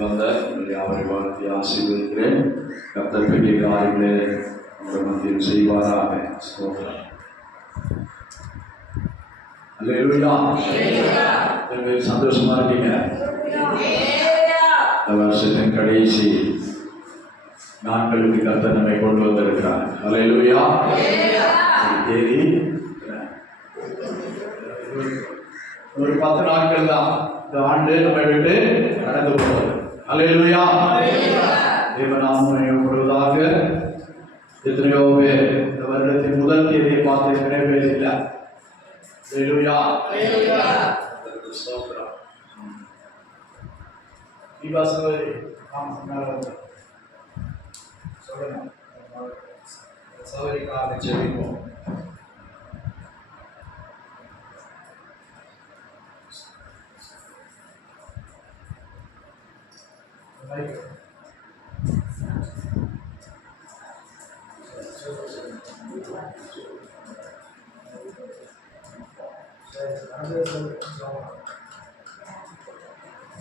வந்த அவரை வாழ்த்தி ஆசீர்வதிக்கிறேன். கர்த்தர் பெரிய காரியங்களை உங்கள் மத்தியில் செய்வாராக. ஸ்தோத்திரம். அல்லேலூயா. சந்தோஷமா இருக்கீங்க? இந்த வருஷத்தின் கடைசி நாட்களுக்கு கர்த்தர் நம்மை கொண்டு வந்திருக்கிறார். அல்லேலூயா. தேதி ஒரு 10 நாட்கள் தான் இந்த ஆண்டு நம்மை விட்டு கடந்து போவது. அல்லேலூயா. தேவநாமப்படுவதாக. எத்தனையோ பேர் இந்த வருடத்தின் முதல் தேதியை பார்த்து நிறைய பேர் இல்லை. அல்லேலூயா. ஸ்தோத்திரம். தீபாசவரி சொல்லணும். சவரிக்காக ஜெபிப்போம்.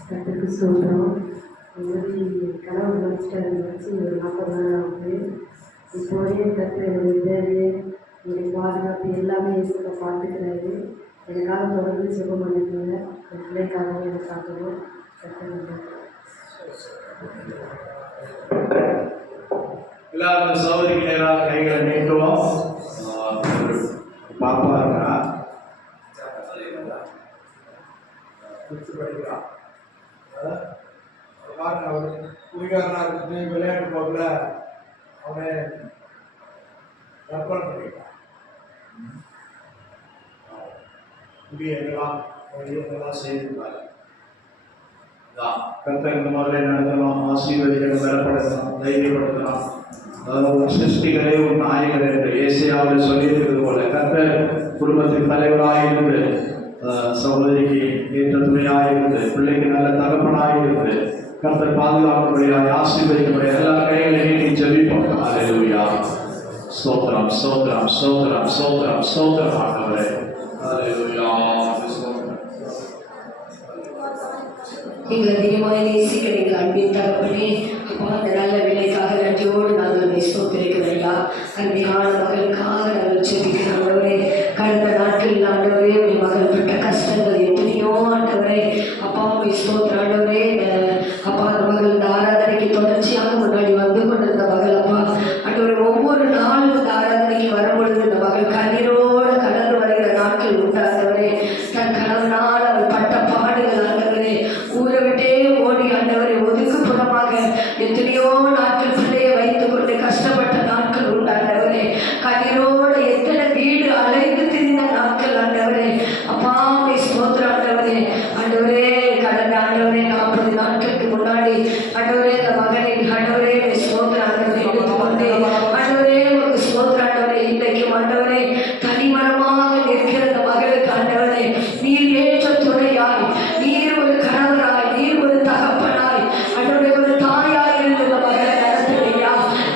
கர்த்தருக்கு சொல்கிறோம். கனவு நினச்சிட்டு நினச்சி ஒரு 40 நாள் ஆகுது. இப்போதே கர்த்தர் என்னுடைய உதவி, என்னுடைய பாதுகாப்பு எல்லாமே இயேசுவை பார்த்துக்கிறாரு. எனக்காக தொடர்ந்து சுகம் பண்ணிக்கோங்க. என் பிள்ளைக்காகவும் எனக்காகவும் கர்த்தர் எல்லாரும் சௌகரிக்கு நேராக கைகளை நீட்டுவோம். பாப்பா இருக்கா படிக்கிறான். அவர் குடிகாரனா இருந்துட்டு விளையாட்டு போகல அவனை தற்கொலை பண்ணிட்டான். குடியெல்லாம் செய்திருப்பாரு. கர்த்தர் இந்த மாதிரி நடத்தலாம், ஆசீர்வதிக்கணும், பலப்படுத்தலாம், தைரியப்படுத்தலாம். அதாவது சிருஷ்டிகளே ஒரு நாயகர் என்று ஏசியாவில் சொல்லியிருக்கிறது போல கர்த்தர் குடும்பத்தின் தலைவராக இருந்து சகோதரிக்கு ஏற்ற துணையாக இருந்து பிள்ளைக்கு நல்ல தகப்பனாக இருந்து கர்த்தர் பாதுகாக்கக்கூடிய ஆசீர்வதிக்கக்கூடிய எல்லா கைகளை நீட்டி ஜெபிப்போம். அல்லேலூயா. ஸ்தோத்திரம், ஸ்தோத்திரம், ஸ்தோத்திரம், ஸ்தோத்திரம், ஸ்தோத்திரம் ஆண்டவரே. அல்லேலூயா. எங்கள் அதிகமாக நேசிக்கிற எங்கள் அன்பின் தகப்பனே, அப்பா அந்த நல்ல வேலைக்காக நன்றியோடு நாங்கள் ஸ்தோத்திரிக்கிறோம் ஐயா. அன்பியான மகளுக்காக நாங்கள் ஜெபிக்கிறோம் ஆண்டவரே. கடந்த நாட்களில் ஆண்டவரே உங்கள் மகள் பட்ட கஷ்டங்கள் எத்தனையோ ஆண்டவரே. அப்பா ஸ்தோத்திரம் ஆண்டவரே. அப்பா அந்த மகள் இந்த ஆராதனைக்கு தொடர்ச்சியாக முன்னாடி வந்து கொண்டிருந்த மகள் அப்பா ஆண்டவரே ஒவ்வொரு நாளும் இந்த ஆராதனைக்கு வரும்பொழுது இந்த மகள் கண்ணீரோடு கடந்து வருகிற நாட்கள் உண்டாண்டவரே. தன் கணவனால் அவள் பட்ட பாடுகள் ஆண்டவரே, ஊரை விட்டே ஓடி ஆண்டவரை ஒதுக்குப்புறமாக எத்தனையோ நாட்கள் பிள்ளையை வைத்துக் கொண்டு கஷ்டப்பட்ட நாட்கள் உண்டாண்டவரே. கண்ணீரோடு எத்தனை வீடு அலைந்து திரிந்த நாட்கள் ஆண்டவரே. அப்பா ஸ்தோத்திரம் ஆண்டவரே. ஆண்டவரே கடந்த ஆண்டவரே 40 நாட்களுக்கு முன்னாடி ஆண்டவரே இந்த மகனை ஆண்டவரே ஸ்தோத்திரம் ஆண்டவரே எடுத்துக்கொண்டு ஆண்டவரே உங்களுக்கு ஸ்தோத்திரம் ஆண்டவரே. இன்றைக்கும் ஆண்டவரே தனிமரமாக இருக்கிற இந்த மகளுக்கு ஆண்டவரே நீர் ஏற்ற துணையாய், நீர் ஒரு கணவராய், நீர் ஒரு தகப்பனாய், ஆண்டவரே ஒரு தாயாய் இருந்து இந்த மகளை நடத்துகையா.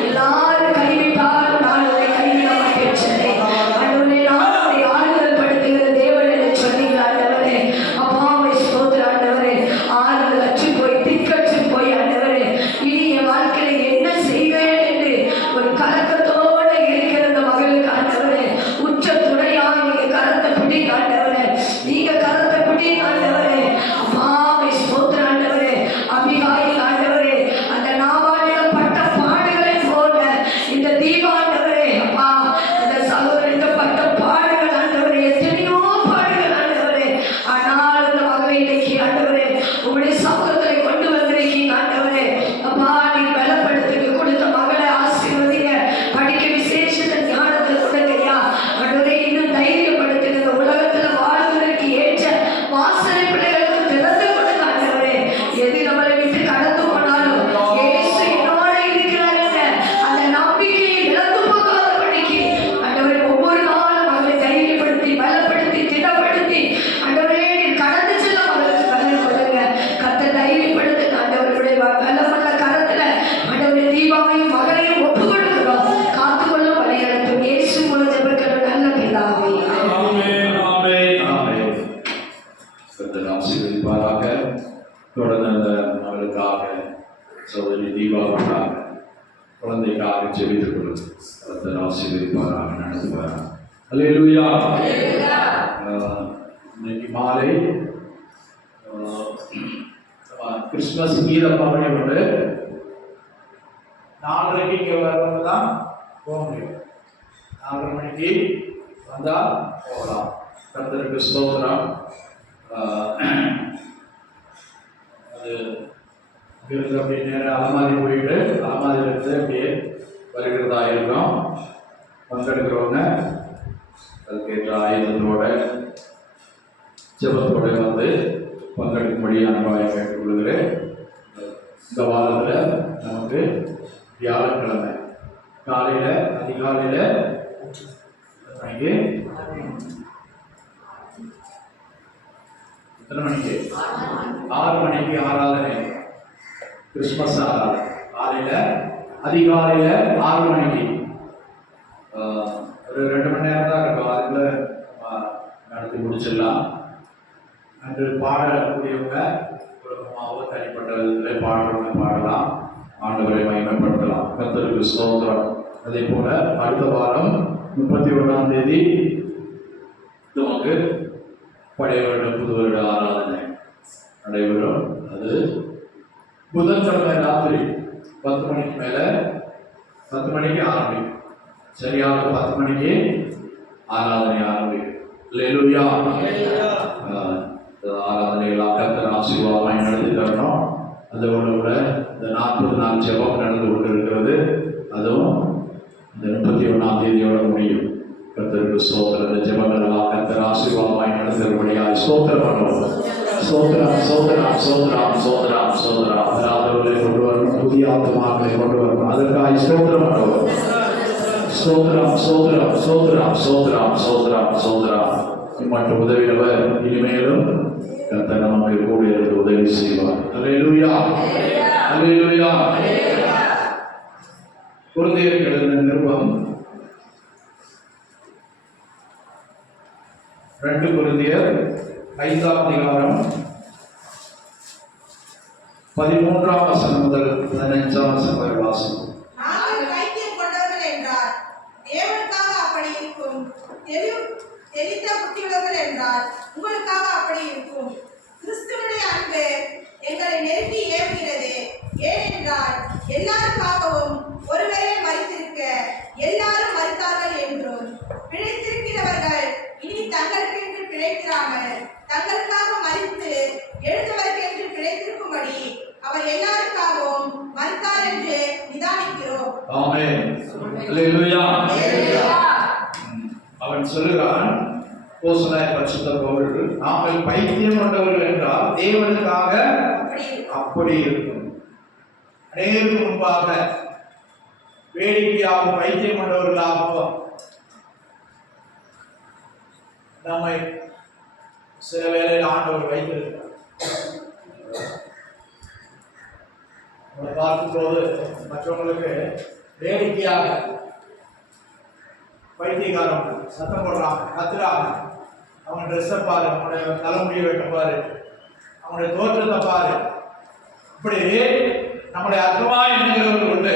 எல்லாரும் கைவிட்டாலும் நான் உன்னை கைவிட மாட்டேன் சொன்னேன் ஆண்டவரே. நான் உன்னை ஆறுதல் படுத்துகிற தேவன் என்று சொன்னீங்க ஆண்டவரே. அப்பாவை ஸ்தோத்திரம் ஆண்டவரே. ஆறுதல் அற்று போய் திக்கற்று போய் ஆண்டவரே இனி என் வாழ்க்கையில என்ன செய்வேன் என்று ஒரு கலக்கத்தோடு இருக்கிற இந்த மகளுக்கு ஆண்டவரே உற்ற துணையாய் நீங்க கரத்தை பிடி ஆண்டவரே. நீங்க கரத்தை பிடி ஆண்டவரே. அப்பாவை ஸ்தோத்திரம் ஆண்டவரே. அபிகாயில் ஆண்டவரே அந்த நாவாளிடம் பட்ட பாடுகளை போல இந்த தீபாண்டவரே அப்பா அந்த சகோதரனுக்கு பட்ட பாடுகள் ஆண்டவரே எத்தனையோ பாடுகள் ஆண்டவரே. ஆனால் இந்த மகளை இன்னைக்கு ஆண்டவரே உங்களுடைய சமூகத்தை கொண்டு வந்திருக்கீங்க ஆண்டவரே. அப்பா நீ பலப்படுத்துங்க, கொடுத்த மகளை ஆசீர்வதிங்க, படிக்க விசேஷத்தை ஞானத்தை கொடுங்கய்யா ஆண்டவரே. இன்னும் தைரியப்படுத்துங்க, இந்த உலகத்துல வாழ்வதற்கு ஏற்ற வாசனை பிள்ளைகளுக்கு திறந்து கொடுங்க ஆண்டவரே. எது நம்மளை விட்டு கடந்து போனாலும் இயேசு என்னோட இருக்கிறார் என்ற அந்த நம்பிக்கையை இழந்து போகாதபடிக்கு ஆண்டவரே ஒவ்வொரு நாளும் மகளை தைரியப்படுத்தி பலப்படுத்தி திடப்படுத்தி ஆண்டவரே நீர் கடந்து செல்ல மகளுக்கு பலன் கொடுங்க. கத்த தைரியப்படுத்துங்க ஆண்டவருடைய பலமல்ல கரத்துல ஆண்டவரே தீபாவையும் மகளையும் ஒப்பு கொடுக்கிறோம். காத்துக்கொள்ளும் வழிநடத்தும் இயேசு மூலம் ஜெபிக்கிற நல்ல பிதாவே. ஆமென், ஆமென், ஆமென். கர்த்தர் ஆசீர்வதிப்பாராக. தொடர்ந்து அவர்களுக்காக சகோதரி தீபாவுக்காக குழந்தைக்காக ஜெபித்துக் கொள்ளும். கர்த்தர் ஆசீர்வதிப்பாராக, நடத்துவாராக. அல்லேலூயா. இன்னைக்கு மாலை கிறிஸ்துமஸ் கீத பவனி உண்டு. 4:30 இங்கே வரவங்க தான் போக முடியும். 4:30 மணிக்கு வந்தால் போகலாம். கர்த்தருக்கு ஸ்தோத்திரம். அது இங்கிருந்து அப்படியே நேரம் அலமாரி போயிட்டு அலமாரியிலிருந்து அப்படியே வருகிறதா இருக்கும். பங்கெடுக்கிறவங்க அதுக்கேற்ற ஆயுதத்தோட ஜெபத்தோட வந்து பங்கெடுக்கும்படி அன்பாக கேட்டுக்கொள்கிறேன். இந்த வாரத்தில் நமக்கு வியாழக்கிழமை காலையில் அதிகாலையில் மணிக்கு எத்தனை மணிக்கு? 6 மணிக்கு ஆராதனை, கிறிஸ்மஸ் ஆராதனை. காலையில் அதிகாலையில் 6 மணிக்கு ஒரு 2 மணி நேரம் தான் இருக்கும். அதுக்குள்ள நடத்தி முடிச்சிடலாம். அன்று பாடக்கூடியவங்க குடும்பமாகவும் தனிப்பட்ட விதத்தில் பாடுறவங்க பாடலாம், ஆண்டவரை மகிமைப்படுத்தலாம். கர்த்தருக்கு ஸ்தோத்திரம். அதே போல அடுத்த வாரம் 31ஆம் தேதி நமக்கு பழைய வருட புது வருட ஆராதனை நடைபெறும். அது புதன்கிழமை ராத்திரி 10 மணிக்கு மேலே 10 மணிக்கு ஆரம்பிக்கும். சரியாக 10 மணிக்கு ஆராதனை ஆரம்பிக்கும். அல்லேலூயா. ஆராதனைகளாக கர்த்தர் ஆசீர்வாதமாய் நடத்தி தரணும். அதோடு கூட இந்த 40 நாள் ஜெபம் நடந்து கொண்டிருக்கிறது. அதுவும் இந்த 31ஆம் தேதியோட முடியும். கர்த்தருக்கு ஸ்தோத்திரம். இந்த ஜெபங்களெல்லாம் கர்த்தர் ஆசீர்வாதமாய் நடத்துகிறபடியாய் ஸ்தோத்திரம் பண்ணுவோம். சோதரம் சோதரம் சோதரம் சோதரம் சோதரம் அதாவது கொண்டு வரணும். புதிய ஆத்மாக்களை கொண்டு வரணும். அதற்காக ஸ்தோத்திரம் பண்ணுவோம். சோதரம் சோதரம் சோதரம் சோதரம் சோதரம் சோதரம் மட்டும் உதவினவர் இனிமேலும் கர்த்தர் நமக்கு கூட இருந்து உதவி செய்வார். அல்லேலூயா. அல்லேலூயா. கொரிந்தியருக்கு எழுதின நிருபம் 2 கொரிந்தியர் 5ஆம் அதிகாரம் 13ஆம் வசனம் முதல் 15ஆம் வசனம் வரை வாசிப்போம். நாங்கள் பைத்தியம் கொண்டவர்கள் என்றால் தேவனுக்காக அப்படி இருக்கும். தெளிந்த புத்தியுள்ளவர்கள் என்றால் உங்களுக்காக அப்படி இருக்கும். கிறிஸ்துவனுடைய அன்பு எங்களை நெருங்கி ஏவுகிறது. ஏனென்றால் எல்லாருக்காகவும் ஒருவரே மரித்திருக்க எல்லாரும் மரித்தார்கள் என்றும், பிழைத்திருக்கிறவர்கள் இனி தங்களுக்கென்று பிழைத்திராமல் தங்களுக்காக மரித்து எழுந்தவருக்கென்று பிழைத்திருக்கும்படி அவர் எல்லாருக்காகவும் மரித்தார் என்று நிதானிக்கிறோம். ஆமென். அல்லேலூயா. அவன் சொல்லுகிறான், அப்போஸ்தலனாகிய பரிசுத்த பவுல், நாங்கள் பைத்தியம் கொண்டவர்கள் என்றால் தேவனுக்காக அப்படி இருக்கும். அநேகருக்கு முன்பாக வேடிக்கையாகவும் பைத்தியம் கொண்டவர்களாகவும் நம்மை சில வேளையில் ஆண்டவர் வைத்திருக்கிறார். நம்மளை பார்க்கும்போது மற்றவங்களுக்கு வேடிக்கையாக பைத்தியக்காரன் சத்தம் போடுறாங்க, கத்துறாங்க. அவங்க ட்ரெஸ்ஸை பாரு, அவனுடைய தலைமுடியை வெட்ட பாரு, அவனுடைய தோற்றத்தை பாரு, இப்படி நம்மளை அர்த்தமா எண்ணுகிறவர்கள் உண்டு.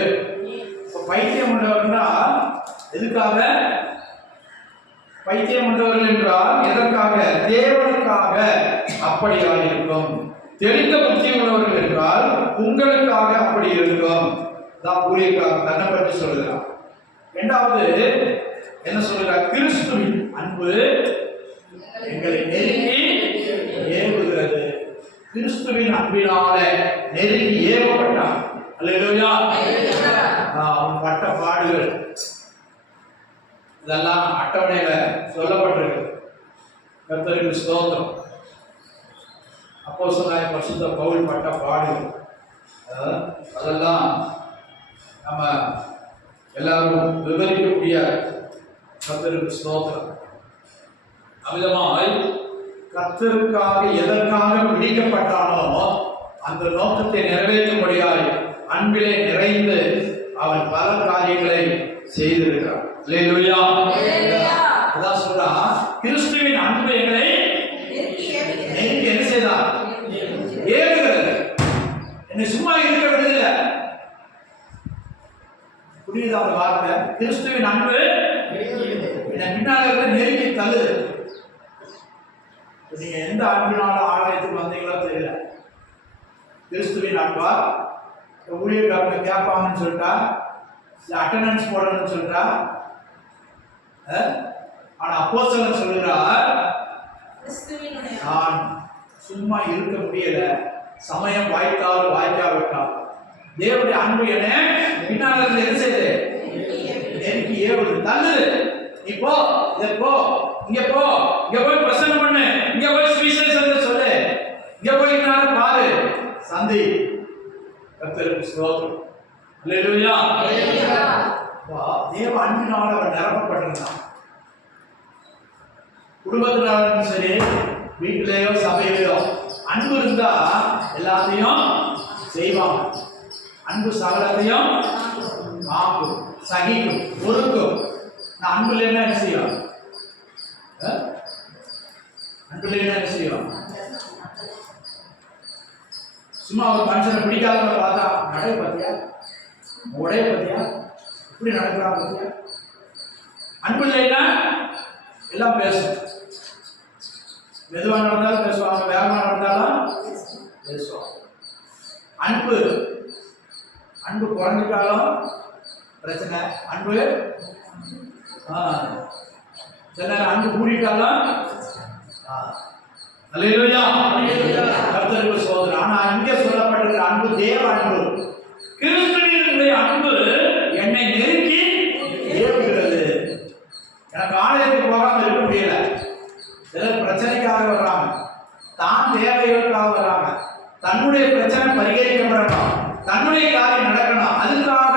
இப்போ பைத்தியம் கொண்டவர்னா எதுக்காக? பைத்தியம் கொண்டவர்கள் என்றால் எதற்காக? தேவனுக்காக அப்படியாக இருக்கும். தெளிந்த புத்தி உள்ளவர்கள் என்றால் உங்களுக்காக அப்படி இருக்கும். தான் ஊழியக்காக தன்னை பற்றி சொல்லுகிறார். இரண்டாவது என்ன சொல்லுகிறார்? கிறிஸ்துவின் அன்பு எங்களை நெருங்கி ஏவுகிறது. கிறிஸ்துவின் அன்பினால நெருங்கி ஏவப்பட்டார். அல்லேலூயா. அவன் பட்ட பாடுகள் இதெல்லாம் அட்டவணையில சொல்லப்பட்டிருக்கு. கர்த்தருக்கு ஸ்தோத்திரம். அப்போஸ்தலனாகிய பரிசுத்த பவுல் பட்ட பாடுகள் அதெல்லாம் நம்ம எல்லாரும் விவரிக்க முடியாது. கர்த்தருக்கு ஸ்தோத்திரம். அமிதமாய் கர்த்தருக்காக எதற்காக பிடிக்கப்பட்டானோ அந்த நோக்கத்தை நிறைவேற்றும்படியாய் அன்பிலே நிறைந்து அவன் பல காரியங்களை செய்திருக்கிறார். அல்லேலூயா. அதான் சொல்றா, கிறிஸ்துவின் அன்பு எங்களை நெருங்கி என்ன செய்தார்? ஏவுகிறது. கிறிஸ்துவின் அன்பு என்னை பின்னால இருந்து நெருக்கி தள்ளுது. நீங்க எந்த அன்பினால ஆலயத்துக்கு வந்தீங்களோ தெரியல. கிறிஸ்துவின் அன்பா, ஊழியர்காரங்க கேட்பாங்கன்னு சொல்லிட்டா, அட்டண்டன்ஸ் போடணும்னு சொல்லிட்டா, ஆனா அப்போஸ்தலன் சொல்லுகிறார், நான் சும்மா இருக்க முடியல, சமயம் வாய்க்கால் வாய்க்காவிட்டால் தேவனுடைய அன்பு என்ன பின்னால இருந்து என்ன செய்யுது, நெருக்கி ஏவுது, தள்ளுது. நீ போ, இங்க போ, இங்க போ, இங்க போய் பிரசங்கம் பண்ணு, இங்க போய் சுவிசேஷத்தை சொல்லு, இங்க போய் பாரு, சந்தி. கர்த்தருக்கு ஸ்தோத்திரம். அல்லேலூயா. தேவ அன்பினால அவர் நிரப்பப்பட்டிருந்தான். குடும்பத்தினாலும் சரி, வீட்டிலேயோ சபையிலேயோ அன்பு இருந்தா எல்லாத்தையும் செய்வாங்க. அன்பு சகலத்தையும் வாங்கும், சகிக்கும், பொறுக்கும். நான் அன்பு இல்லைன்னா என்ன செய்யும்? அன்பு இல்லைன்னா என்ன செய்யும்? சும்மா ஒரு மனுஷனை பிடிக்காதவங்க பார்த்தா நடை பத்தியா, உடைய பத்தியா, இப்படி நடக்கிறா பத்தியா. அன்பு இல்லைன்னா எல்லாம் பேசும். மெதுவாக நடந்தாலும் பேசுவாங்க, வேகமாக நடந்தாலும் பேசுவாங்க. அன்பு அன்பு குறைஞ்சிட்டாலும் பிரச்சனை. அன்பு சில அன்பு கூடிட்டாலும் அல்லேலூயா. கர்த்தருக்கு ஸ்தோத்திரம். ஆனா இங்கே சொல்லப்பட்டிருக்கிற அன்பு தேவ அன்பு. கிறிஸ்துவினுடைய அன்பு என்னை நெருக்கி ஏவுகிறது. எனக்கு ஆலயத்துக்கு போகாம இருக்க முடியல. சிலர் பிரச்சனைக்காக வர்றாங்க, தான் தேவைகளுக்காக வர்றாங்க, தன்னுடைய பிரச்சனை பரிகரிக்கப்படணும், தன்னுடைய காரியம் நடக்கணும், அதுக்காக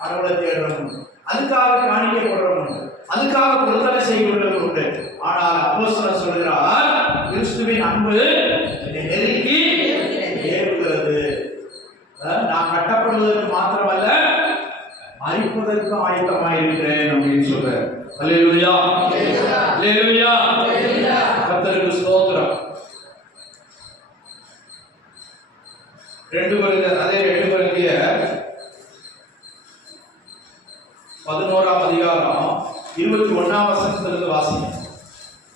கடவுளை தேடுறவங்க, அதுக்காக காணிக்கை போடுறவங்க, அதுக்காக பொருத்தனை செய்கிறவர்கள் உண்டு. ஆனால் அப்போஸ்தலர் சொல்கிறார், கிறிஸ்துவின் அன்பு என்னை நெருக்கி ஏவுகிறது. நான் கட்டப்படுவதற்கு மாத்திரமல்ல, மரிப்பதற்கு ஆயத்தமாயிருக்கிறேன் அப்படின்னு சொல்றார். அல்லேலூயா, அல்லேலூயா. கர்த்தருக்கு ஸ்தோத்திரம். 2 கொரிந்தியர், அதே 2 கொரிந்தியர் 11ஆம் அதிகாரம் 21ஆம் வசனத்திலிருந்து வாசிங்க.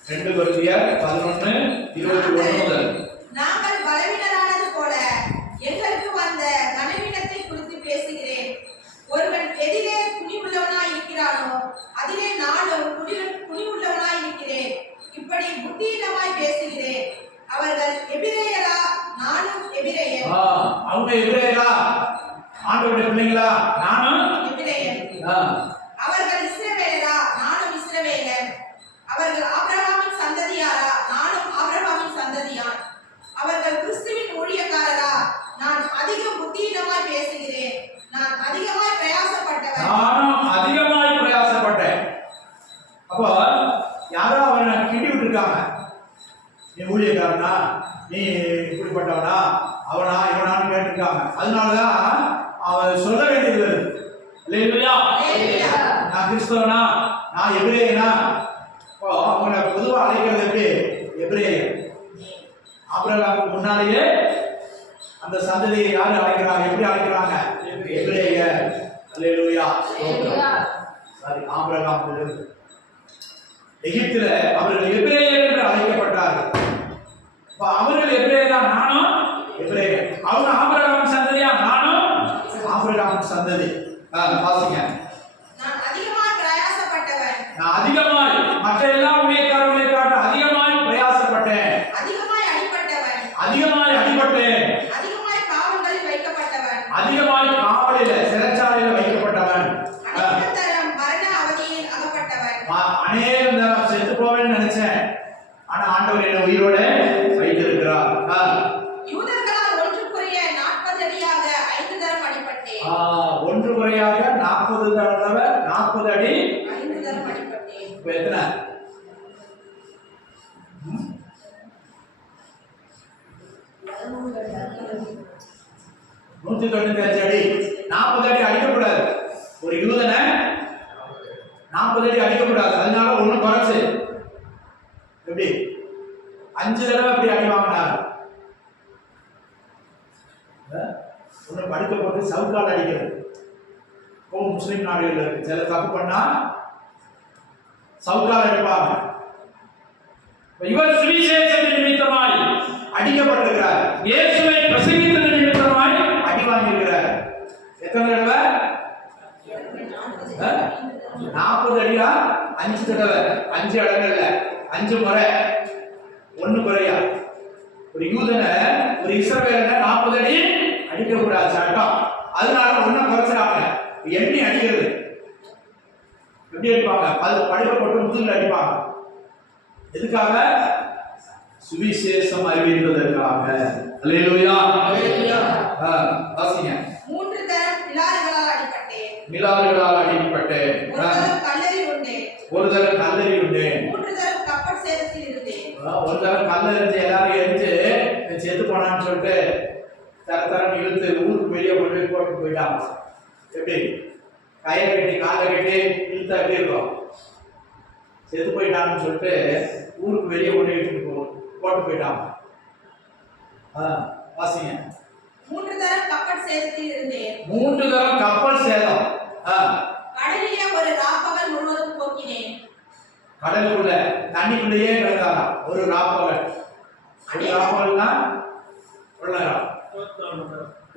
2 கொரிந்தியர் 11:21 முதல். நாங்கள் பலவீனரானது போல எங்களுக்கு வந்த கனவீனத்தை குறித்து பேசுகிறேன். ஒருவன் எதிலே துணிவுள்ளவனாய் இருக்கிறானோ அதிலே நானும் துணிவுள்ளவனாய் இருக்கிறேன். இப்படி புத்தியினமாய் பேசுகிறேன். அவர்கள் எபிரேயரா, நானும் எபிரேயன். அவங்க எபிரேயரா, ஆண்டவருடைய பிள்ளைங்களா, நானும் எபிரேயன். அவர்கள் இஸ்ரவேலரா, நானும் இஸ்ரவேலன். அவர்கள் ஆபிரகாமின் சந்ததியாரா, நானும் ஆபிரகாமின் சந்ததியான். அவர்கள் கிறிஸ்துவின் ஊழியக்காரரா, நான் அதிக புத்தியினமாய் பேசுகிறேன். நான் அதிகமாய் பிரயாசப்பட்டவன். நானும் அதிகமாய் பிரயாசப்பட்டேன். அப்போ யாரோ அவனை கிண்டி விட்டுருக்காங்க. நீ ஊழியக்காரனா, நீ இப்படிப்பட்டவனா, அவனா இவனான்னு கேட்டிருக்காங்க. அதனாலதான் அவன் சொல்ல வேண்டியது வருது. இல்லையா? நான் கிறிஸ்தவனா, நான் எபிரேயனா. அவங்களை பொதுவாக அழைக்கிறது எப்படி? எபிரேயன். ஆபிரகாமுக்கு முன்னாலேயே அந்த சந்ததியை யாரு அழைக்கிறாங்க? எப்படி அழைக்கிறாங்க? எபிரேயர். அல்லேலூயா. Sorry, Abraham. எகிப்தில அவர்கள் எபிரேயர் என்று அழைக்கப்பட்டார்கள். அவர்கள் எபிரேயரா, நானும் எபிரேயர். அவங்க ஆபிரகாம் சந்ததியா, நானும் ஆபிரகாம் சந்ததி. வாசிங்க. நான் அதிகமாய் பிரயாசப்பட்டவன். நான் அதிகமாய் மற்ற எல்லா ஊழியக்காரர்களை காட்ட அதிகமாய் பிரயாசப்பட்டேன். அதிகமாய் அடிபட்டவன். அதிகமாய் அடிபட்டேன். அதிகமாய் காவல்களில் வைக்கப்பட்டவன். அதிகமாய் காவலில் சிறைச்சாலையில் வைக்கப்பட்டவன். அநேக தரம் மரண அவதியில் அகப்பட்டவன். அநேக தரம் செத்து போவேன்னு நினைச்சேன். ஆனா ஆண்டவர் என்ன உயிரோட வைத்திருக்கிறார். யூதர்களால் ஒன்று குறைய 40 அடியாக 5 தரம் அடிபட்டேன். ஒன்று குறையாக 40 தடவை 40 அடி 5 தரம் அடிபட்டேன். எத்தனை? 195 அடி. 40 அடி அடிக்கக்கூடாது. ஒரு யூதனை 40 அடி அடிக்கக்கூடாது. அதனால ஒண்ணு குறைச்சு எப்படி 5 தடவை அப்படி அடி வாங்கினார். ஒண்ணு படுக்க போட்டு சவுக்கால் அடிக்கிறது. முஸ்லிம் நாடுகள் இருக்கு. சில தப்பு பண்ணா சவுக்கால் அடிப்பாங்க. இவர் சுவிசேஷத்தின் நிமித்தமாய் அடிக்கப்பட்டிருக்கிறார். இயேசுவை பிரசங்கித்ததின் நிமித்தமாய் அடி வாங்கியிருக்கிறார். எத்தனை தடவை? 40 அடியா? 5 தடவை, 5 இடங்கள்ல 5 முறை, 1 குறையா. ஒரு யூதனை, ஒரு இஸ்ரவேலனை 40 அடி அடிக்க கூடாது சட்டம். அதனால 1 குறைச்சாங்க. எண்ணி அடிக்கிறது எப்படி அடிப்பாங்க? அது படிப்பை போட்டு முதுகில் அடிப்பாங்க. எதுக்காக? சுவிசேஷம் அறிவிப்பதற்காக. அல்லேலூயா. வாசிங்க. 3 தரம் மிலாறுகளால் அடிபட்டேன். மிலாறுகளால் அடிபட்டேன். ஒரு தரம் கல்லறி உண்டேன். 3 தரம் கப்பல் சேதத்தில் இருந்தேன். ஒரு தரம் கல்லறிஞ்சு எல்லாரும் எரிஞ்சு செத்து போனான்னு சொல்லிட்டு தரம் இழுத்து ஊருக்கு வெளியே போட்டு போயிட்டாங்க. எப்படி? கயிறு கட்டி காலை கட்டி இழுத்தா எப்படி இருக்கும்? செத்து போயிட்டான்னு சொல்லிட்டு ஊருக்கு வெளியே போட்டு போயிட்டாங்க. வாசிங்க. 3 தரம் கப்பல் சேதத்தில் இருந்தேன். 3 தரம் கப்பல் சேதம். கடலிலே ஒரு ராப்பகல் முழுவதும் போக்கினேன். கடலுக்குள்ள தண்ணிக்குள்ளேயே கிடந்தாரா ஒரு ராப்பகல். ஒரு ராப்பகல்னா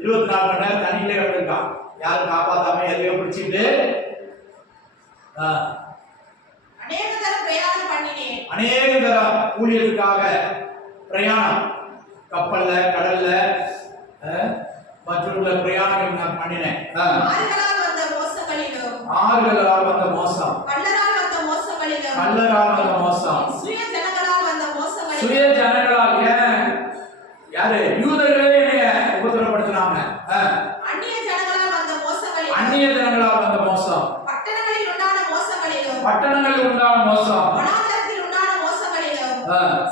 24 மணி நேரம் தண்ணியிலே கிடந்திருக்கான். யாரும் காப்பாத்தாம எதையோ பிடிச்சிட்டு அநேக தரம் பிரயாணம் பண்ணினேன். அநேக தரம் ஊழியத்துக்காக பிரயாணம், கப்பல்ல கடல்ல மற்றொரு பிரயாணங்கள் நான் பண்ணினேன். ஆறுகளால் வந்த மோசங்களிலும், ஆறுகளால் வந்த மோசம், கள்ளரால் வந்த மோசங்களிலும், கள்ளரால் வந்த மோசம், சுய ஜனங்களால் வந்த மோசங்களிலும், சுய ஜனங்களால். யாரு? யூதர்களே என்னைய உபத்திரப்படுத்தினாங்க. அந்நிய ஜனங்களால் வந்த மோசங்களிலும், அந்நிய ஜனங்களால் வந்த மோசம், பட்டணங்களில் உண்டான மோசங்களிலும், பட்டணங்களில் உண்டான மோசம், வனாந்தரத்தில் உண்டான மோசங்களிலும்,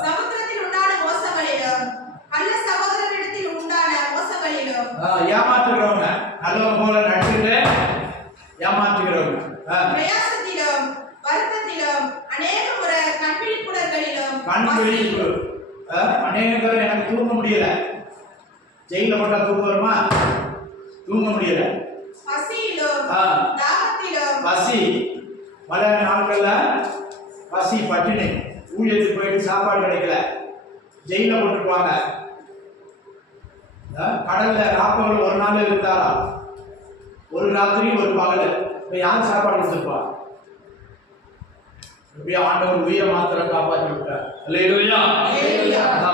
சமுத்திரத்தில் உண்டான மோசங்களிலும், கள்ள சகோதரரிடத்தில் உண்டான மோசங்களிலும், ஏமாற்றுகிறவங்க, நல்லவங்க போல நடிச்சுட்டு ஏமாற்றுகிறவங்க, பிரயாசத்திலும் வருத்தத்திலும் அநேக முறை கண்விழிப்புணர்களிலும், கண்விழிப்பு. அநேக பேர் எனக்கு தூங்க முடியல. ஜெயில போட்டா தூக்கம் வருமா? தூங்க முடியல. பசியிலும் தாகத்திலும், பசி, மழை நாட்கள்ல பசி, பட்டினி, ஊழியத்துக்கு போயிட்டு சாப்பாடு கிடைக்கல, ஜெயில போட்டுருப்பாங்க. கடல்ல ராப்பகல் ஒரு நாள் இருந்தாரா? ஒரு ராத்திரி ஒரு பகல். இப்ப யார் சாப்பாடு கொடுத்துருப்பா? இப்படியே ஆண்டவர் உயிரை மாத்திரம் காப்பாற்றி விட்டார். அல்லேலூயா.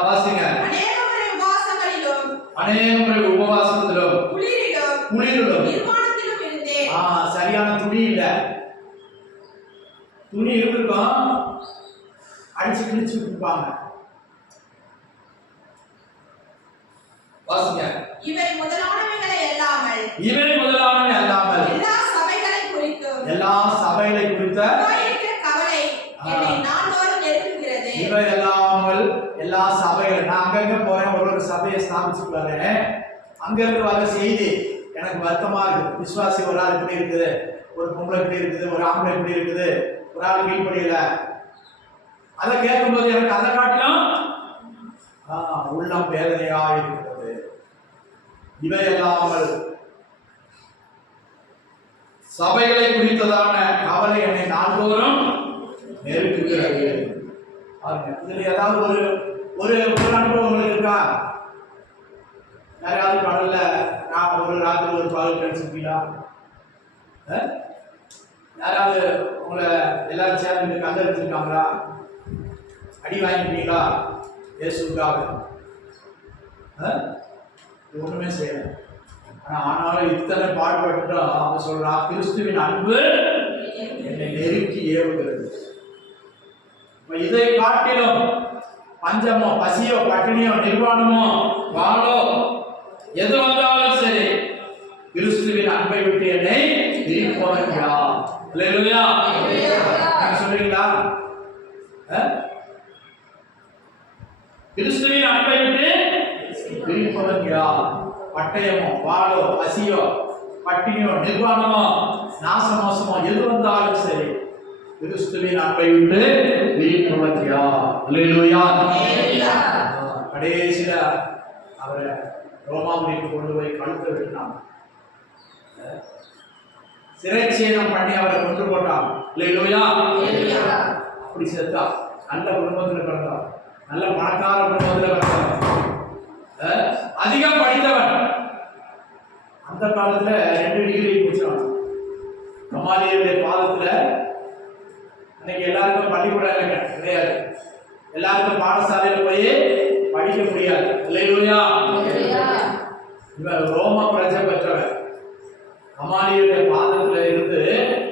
வாசிங்க. அநேக முறை உபவாசங்களிலும், அநேக முறை உபவாசத்திலும், குளிரிலும், நிர்வாணத்திலும் இருந்தேன். சரியான துணி இல்ல. துணி இருந்திருக்கும், அடிச்சு கிழிச்சு விட்டுருப்பாங்க. வாசிங்க. இவை முதலானவைகளை அல்லாமல், எல்லா சபைகளை குறித்த கவலை என்னை நாள்தோறும் நெருங்குகிறது. இவை இல்லாமல் எல்லா சபைகள். நான் அங்கங்க போறேன், ஒரு சபையை ஸ்தாபிச்சுட்டு வரேன். அங்க இருந்து வர செய்தி எனக்கு வருத்தமா இருக்கு. விசுவாசி ஒரு ஆள் இப்படி இருக்குது, ஒரு பொம்பளை இப்படி இருக்குது, ஒரு ஆம்பளை இப்படி இருக்குது, ஒரு ஆள் கீழ்படியல. அதை கேட்கும்போது எனக்கு அதை காட்டிலும் உள்ளம் வேதனையா இருக்கிறது. இவை இல்லாமல் சபைகளை குறித்ததான கவலை என்னை நாள்தோறும் நெருக்குகிறது. இதுல ஏதாவது ஒரு அனுபவம் உங்களுக்கு இருக்கா? யாராவது கடல்ல நான் ஒரு ராத்திரி ஒரு பகல் கழிச்சிருக்கீங்களா? யாராவது உங்களை எல்லாரும் சேர்ந்து கல்ல வச்சிருக்காங்களா? அடி வாங்கிட்டீங்களா இயேசுக்காக? ஒண்ணுமே செய்யல. ஆனாலும் இத்தனை பாடுபட்டுட்டோம். அவன் சொல்றா, கிறிஸ்துவின் அன்பு என்னை நெருக்கி ஏவுகிறது. இதை காட்டிலும் பஞ்சமோ, பசியோ, பட்டினியோ, நிர்வாணமோ, வாழோ எது வந்தாலும் சரி, கிறிஸ்துவின் அன்பை விட்டு என்னை பிரிப்பவர்களா? அல்லேலூயா. சொல்றீங்களா? கிறிஸ்துவின் அன்பை விட்டு பிரிப்பவர்களா? பட்டயமோ, வாழோ, பசியோ, பட்டினியோ, நிர்வாணமோ, நாசமோசமோ எது வந்தாலும் சரி, கிறிஸ்துவின் அன்பை விட்டு பிரிப்பவர்களா? அல்லேலூயா. கடைசியில அவரை ரோமாபுரிக்கு கொண்டு போய் கழுத்தை வெட்டினாங்க. சிறைச்சேதம் பண்ணி அவரை கொண்டு போட்டான். அல்லேலூயா. அப்படி செத்தா. நல்ல குடும்பத்தில் பிறந்தான், நல்ல பணக்கார குடும்பத்தில் பிறந்தான், அதிகம் படித்தவன். அந்த காலத்துல 2 டிகிரி முடிச்சான். கமாலியருடைய பாதத்துல இன்னைக்கு எல்லாருக்கும் பள்ளிக்கூடம் இல்லைங்க, கிடையாது. எல்லாருக்கும் பாடசாலையில போய் படிக்க முடியாது. அல்லேலூயா. இவன் ரோம பிரஜை பெற்றவன். கமாலியருடைய பாதத்துல இருந்து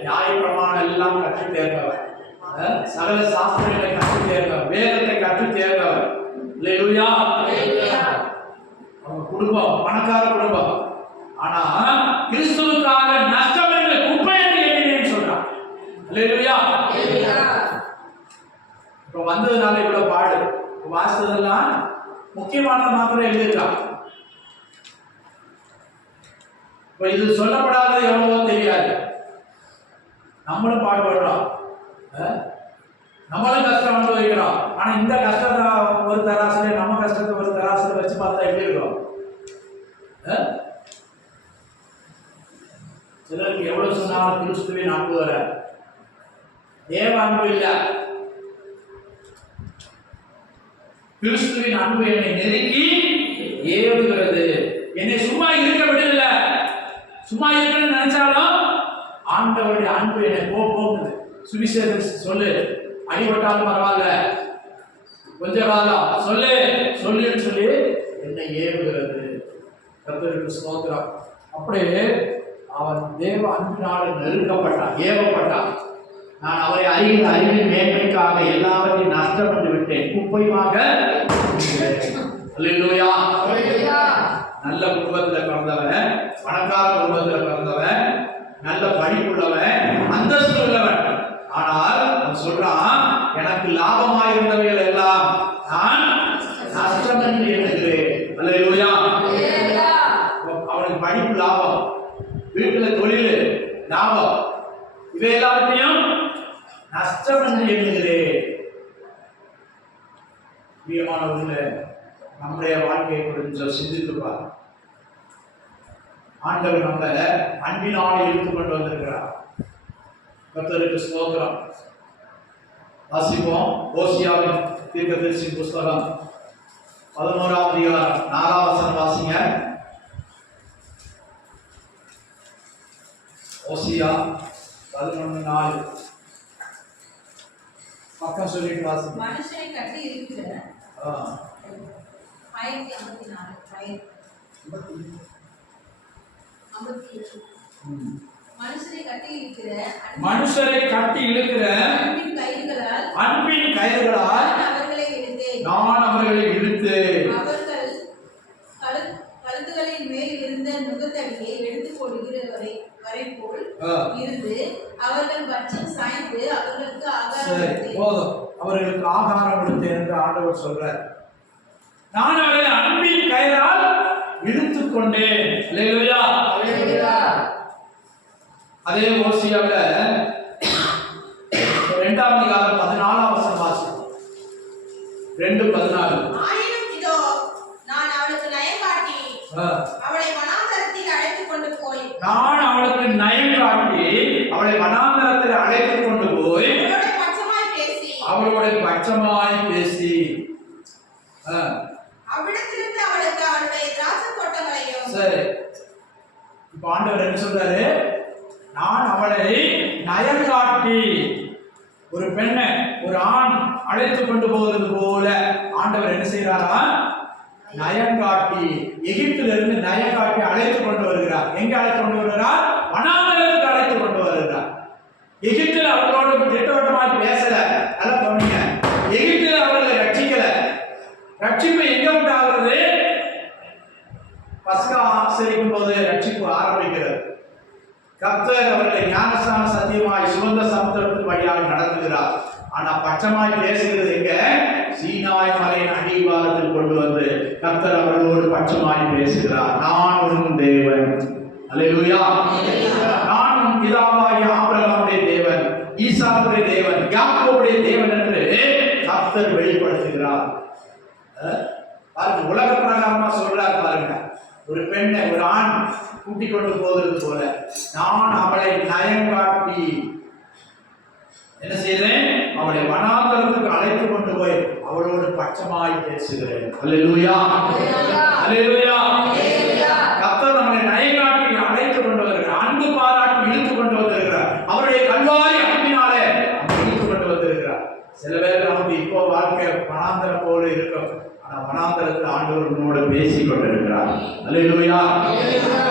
நியாய பிரமாணம் எல்லாம் கற்று தேர்ந்தவன், சகல சாஸ்திரங்களை கற்று தேர்ந்தவன், வேதத்தை கற்று தேர்ந்தவன். அல்லேலூயா. அவங்க குடும்பம் பணக்கார குடும்பம். ஆனா கிறிஸ்துவுக்காக நஷ்டம் என்ற குப்பை என்று எண்ணினேன்னு சொல்றான். அல்லேலூயா. இப்ப வந்ததுனால இவ்வளவு பாடு. வாசித்ததெல்லாம் முக்கியமானது மாத்திரம் எழுதிருக்கான். இப்ப இது சொல்லப்படாதது எவ்வளவோ தெரியாது. நம்மளும் பாடுபடுறோம், நம்மளும் கஷ்டம் அனுபவிக்கிறோம். ஆனா இந்த கஷ்டத்தை ஒரு தராசுல, நம்ம கஷ்டத்தை ஒரு தராசுல வச்சு பார்த்தா எப்படி இருக்கும்? சிலருக்கு எவ்வளவு சொன்னாலும் கிறிஸ்துவின் அன்பு வர, தேவ அன்பு இல்ல, கிறிஸ்துவின் அன்பு என்னை நெருங்கி ஏவுகிறது. என்னை சும்மா இருக்க விடல. சும்மா இருக்கணும்னு நினைச்சாலும் ஆண்டவருடைய அன்பு என்னை போகுது. சுவிசேஷம் சொல்லு, அடிபட்டாலும் பரவாயில்ல, கொஞ்ச காலம் சொல்லு சொல்லுன்னு சொல்லி என்னை ஏவுகிறது. கர்த்தருக்கு ஸ்தோத்திரம். அப்படியே அவன் தேவ அன்பினால் நெருக்கப்பட்டான், ஏவப்பட்டான். நான் அவரை அறிவின் மேன்மைக்காக எல்லாவற்றையும் நஷ்டப்பட்டு விட்டேன், குப்பையுமாக. அல்லேலூயா. நல்ல குடும்பத்தில் பிறந்தவன், பணக்கார குடும்பத்தில் பிறந்தவன், நல்ல படிப்புள்ளவன், அந்தஸ்து உள்ளவன். ஆனால் அவன் சொல்றான், எனக்கு லாபமாயிருந்தவைகள் எல்லாம் நான் நஷ்டம் என்று எண்ணுகிறேன். அல்லேலூயா. அவனுக்கு படிப்பு லாபம், வீட்டுல தொழில் லாபம், இவை எல்லாவற்றையும் நஷ்டம் என்று எண்ணுகிறேன். பிரியமானவர்களே, நம்முடைய வாழ்க்கையை கொஞ்சம் சிந்தித்துப்பார். ஆண்டவர் நம்ம அன்பினால் இழுத்து கொண்டு வந்திருக்கிறார். கர்த்தருக்கு ஸ்தோத்திரம். வாசிப்போம். ஓசியாவின் தீர்க்கதரிசி புஸ்தகம் 11ஆம் அதிகாரம் 4ஆம் வசனம் வாசிங்க. ஓசியா 11:4. பக்கம் சொல்லிட்டு வாசிங்க. மனுஷனை கட்டி இருக்கிற 1054 மனுஷரை கட்டி இழுக்கிற அன்பின் கயிறுகளால் நான் அவர்களை இழுத்து அவர்கள் கழுத்துகளின் மேல் இருந்த நுகத்தடியை எடுத்துக் கொள்கிறவரை வரை போல் இருந்து அவர்கள் பட்சம் சாய்ந்து அவர்களுக்கு ஆகாரம் போதும், அவர்களுக்கு ஆகாரம் கொடுத்தேன் என்று ஆண்டவர் சொல்றார். நான் அவர்களை அன்பின் கயிறால் இழுத்துக் கொண்டேன். அல்லேலூயா. அதே ஓசியாவில 2ஆம் அதிகாரம் 14ஆம் வசனம் வாசிப்போம். 2:14. ஆயினும் இதோ நான் அவளுக்கு நயம் காட்டி அவளை வனாந்தரத்தில் அழைத்துக் கொண்டு போய் நான் அவளுக்கு நயம் காட்டி அவளை வனாந்தரத்தில் அழைத்துக் கொண்டு போய் அவளோட பட்சமாய் பேசி அவ்விடத்திலிருந்து அவளுக்கு அவளுடைய திராட்சை தோட்டங்களையும். சரி, இப்ப ஆண்டவர் என்ன சொல்றாரு? நான் அவளை நயம் காட்டி, ஒரு பெண்ணை ஒரு ஆண் அழைத்து கொண்டு போவது போல ஆண்டவர் என்ன செய்யறாரா? நயம் காட்டி, எகிப்திலிருந்து நயம் காட்டி அழைத்து கொண்டு வருகிறார். எங்க அழைத்து கொண்டு வருகிறார்? வனாந்தரத்துக்கு அழைத்து கொண்டு வருகிறார். எகிப்தில் அவர்களோடு திட்டவட்டமாய் பேசல. நல்லா கவனிங்க. எகிப்தில் அவர்களை ரட்சிக்கல. ரட்சிப்பு எங்க உண்டாகிறது? பஸ்கா ஆசரிக்கும் போது ரட்சிப்பு ஆரம்பிக்கிறது. கர்த்தர் அவர்களை ஞானஸ்நான சத்தியமாய் சுகந்த சமுத்திரத்தின் வழியாக நடத்துகிறார். ஆனா பட்சமாய் பேசுகிறது எங்க? சீனாய் மலையின் அடிவாரத்தில் கொண்டு வந்து கர்த்தர் அவர்களோடு பட்சமாய் பேசுகிறார். நான் உன் தேவன். அல்லேலூயா. நான் உன் பிதாவாகிய ஆபிரகாமுடைய தேவன், ஈசாக்குடைய தேவன், யாக்கோபுடைய தேவன் என்று கர்த்தர் வெளிப்படுத்துகிறார். பாருங்க, உலக பிரகாரமா சொல்றார். பாருங்க, ஒரு பெண்ணை ஒரு ஆண் கூட்டிக் கொண்டு போவது போல நான் அவளை நயங்காட்டி என்ன செய்தேன்? அவளை வனாந்தரத்துக்கு அழைத்து கொண்டு போய் அவளோடு பட்சமாய் பேசுகிறேன். அல்லேலூயா, அல்லேலூயா. கர்த்தர் நம்மை நயங்காட்டி அழைத்து கொண்டு வருகிறார், அன்பு பாராட்டி இழுத்து கொண்டு வந்திருக்கிறார், அவருடைய கல்வாரி அன்பினாலே இழுத்து கொண்டு வந்திருக்கிறார். சில பேர் நமக்கு இப்போ வாழ்க்கை வனாந்தரம் போல இருக்கும், ஆனா வனாந்தரத்தில் ஆண்டவர் உன்னோடு பேசி கொண்டிருக்கிறார். அல்லேலூயா.